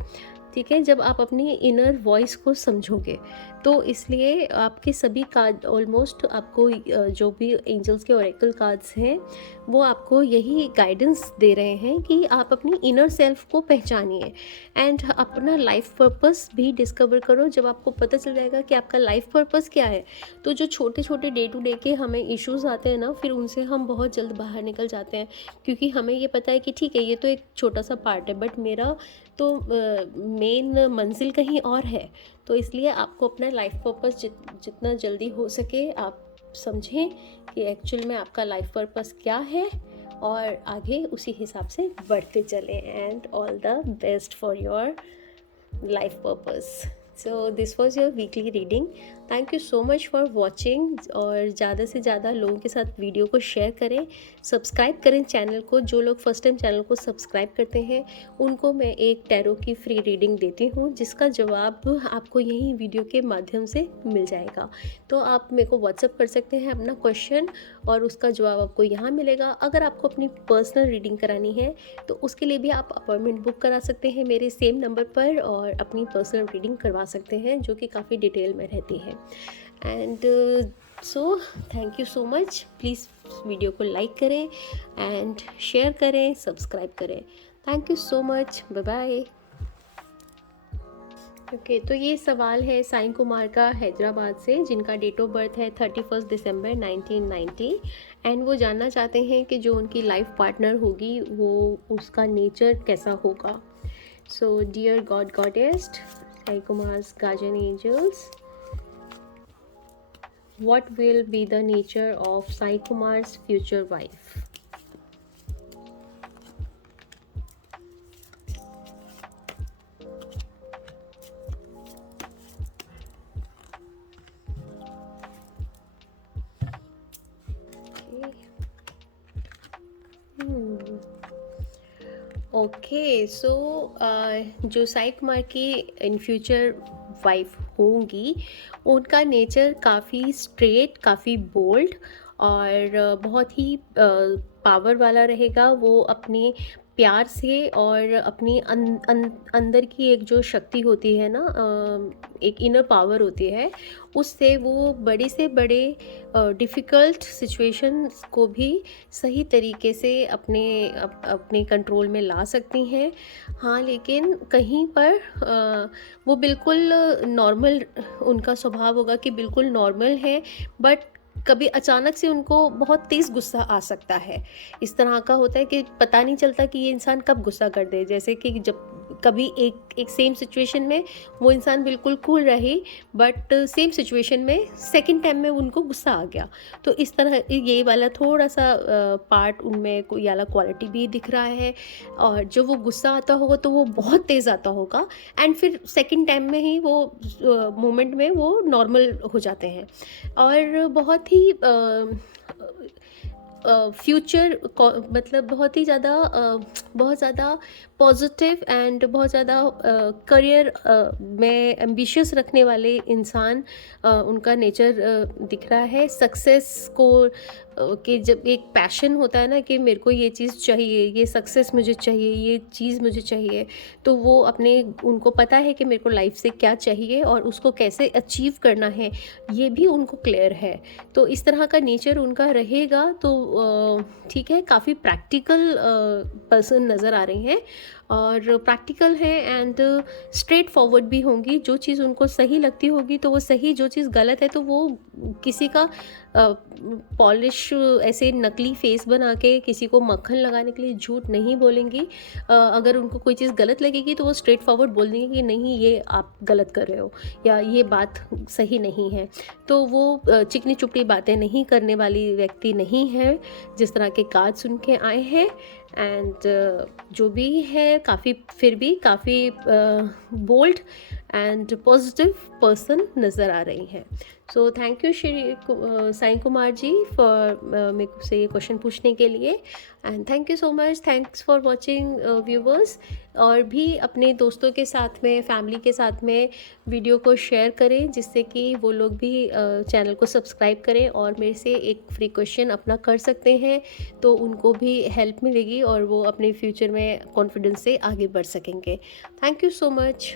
ठीक है, जब आप अपनी इनर वॉइस को समझोगे। तो इसलिए आपके सभी कार्ड ऑलमोस्ट आपको जो भी एंजल्स के ओरेकल कार्ड्स हैं वो आपको यही गाइडेंस दे रहे हैं कि आप अपनी इनर सेल्फ को पहचानिए एंड अपना लाइफ पर्पस भी डिस्कवर करो। जब आपको पता चल जाएगा कि आपका लाइफ पर्पस क्या है, तो जो छोटे छोटे डे टू डे के हमें इश्यूज आते हैं ना, फिर उनसे हम बहुत जल्द बाहर निकल जाते हैं, क्योंकि हमें ये पता है कि ठीक है, ये तो एक छोटा सा पार्ट है, बट मेरा तो मेन मंजिल कहीं और है। तो इसलिए आपको अपना लाइफ पर्पस जितना जल्दी हो सके आप समझें कि एक्चुअल में आपका लाइफ पर्पस क्या है, और आगे उसी हिसाब से बढ़ते चलें। And all the best for your life purpose. So this was your weekly reading. Thank you so much for watching, और ज़्यादा से ज़्यादा लोगों के साथ वीडियो को शेयर करें, सब्सक्राइब करें चैनल को। जो लोग फर्स्ट टाइम चैनल को सब्सक्राइब करते हैं उनको मैं एक टैरो की फ्री रीडिंग देती हूँ, जिसका जवाब आपको यही वीडियो के माध्यम से मिल जाएगा। तो आप मेरे को व्हाट्सअप कर सकते हैं अपना क्वेश्चन, और उसका जवाब आपको यहाँ मिलेगा। अगर आपको अपनी पर्सनल रीडिंग करानी है तो उसके लिए भी आप अपॉइंटमेंट बुक करा सकते हैं मेरे सेम नंबर पर, और अपनी पर्सनल रीडिंग करवा सकते हैं, जो कि काफ़ी डिटेल में रहती है। And so thank you so much. Please video को लाइक करें एंड शेयर करें, सब्सक्राइब करें। Thank you so much, bye bye. Okay, तो ये सवाल है साईं कुमार का हैदराबाद से, जिनका डेट ऑफ बर्थ है 31 दिसंबर 1990। एंड वो जानना चाहते हैं कि जो उनकी लाइफ पार्टनर होगी वो उसका नेचर कैसा होगा। So dear god goddess, Sai Kumar's guardian angels, what will be the nature of Sai Kumar's future wife? Okay, so जो साई कुमार की इन फ्यूचर वाइफ होंगी, उनका नेचर काफ़ी स्ट्रेट, काफ़ी बोल्ड और बहुत ही पावर वाला रहेगा। वो अपने प्यार से और अपनी अंदर की एक जो शक्ति होती है ना, एक इनर पावर होती है, उससे वो बड़े से बड़े डिफ़िकल्ट सिचुएशंस को भी सही तरीके से अपने कंट्रोल में ला सकती हैं। हाँ, लेकिन कहीं पर वो बिल्कुल नॉर्मल, उनका स्वभाव होगा कि बिल्कुल नॉर्मल है, बट कभी अचानक से उनको बहुत तेज़ गुस्सा आ सकता है। इस तरह का होता है कि पता नहीं चलता कि ये इंसान कब गुस्सा कर दे। जैसे कि जब कभी एक एक सेम सिचुएशन में वो इंसान बिल्कुल कूल रही, बट सेम सिचुएशन में सेकंड टाइम में उनको गुस्सा आ गया। तो इस तरह ये वाला थोड़ा-सा पार्ट उनमें कोई वाला क्वालिटी भी दिख रहा है। और जब वो गुस्सा आता होगा तो वो बहुत तेज़ आता होगा, एंड फिर सेकंड टाइम में ही वो मोमेंट में वो नॉर्मल हो जाते हैं। और फ्यूचर मतलब बहुत ज़्यादा पॉजिटिव एंड बहुत ज़्यादा करियर में एम्बिशियस रखने वाले इंसान, उनका नेचर दिख रहा है। सक्सेस को कि जब एक पैशन होता है ना कि मेरे को ये चीज़ चाहिए, ये सक्सेस मुझे चाहिए, ये चीज़ मुझे चाहिए, तो वो अपने उनको पता है कि मेरे को लाइफ से क्या चाहिए और उसको कैसे अचीव करना है, ये भी उनको क्लियर है। तो इस तरह का नेचर उनका रहेगा तो ठीक है, काफ़ी प्रैक्टिकल पर्सन नज़र आ रहे हैं और प्रैक्टिकल है एंड स्ट्रेट फॉरवर्ड भी होंगी। जो चीज़ उनको सही लगती होगी तो वो सही, जो चीज़ गलत है तो वो किसी का पॉलिश ऐसे नकली फेस बना के किसी को मक्खन लगाने के लिए झूठ नहीं बोलेंगी। अगर उनको कोई चीज़ गलत लगेगी तो वो स्ट्रेट फॉरवर्ड बोल देंगे कि नहीं, ये आप गलत कर रहे हो या ये बात सही नहीं है। तो वो चिकनी चुपड़ी बातें नहीं करने वाली व्यक्ति नहीं है, जिस तरह के कार्ड सुन के आए हैं। एंड जो भी है काफ़ी, फिर भी काफ़ी बोल्ड एंड पॉजिटिव पर्सन नज़र आ रही हैं। So thank you Shri Sai Kumar ji for मेरे से ये क्वेश्चन पूछने के लिए। And thank you so much, thanks for watching viewers. और भी अपने दोस्तों के साथ में, फैमिली के साथ में वीडियो को शेयर करें, जिससे कि वो लोग भी चैनल को सब्सक्राइब करें और मेरे से एक फ्री क्वेश्चन अपना कर सकते हैं, तो उनको भी हेल्प मिलेगी और वो अपने फ्यूचर में कॉन्फिडेंस से आगे बढ़ सकेंगे। Thank you so much.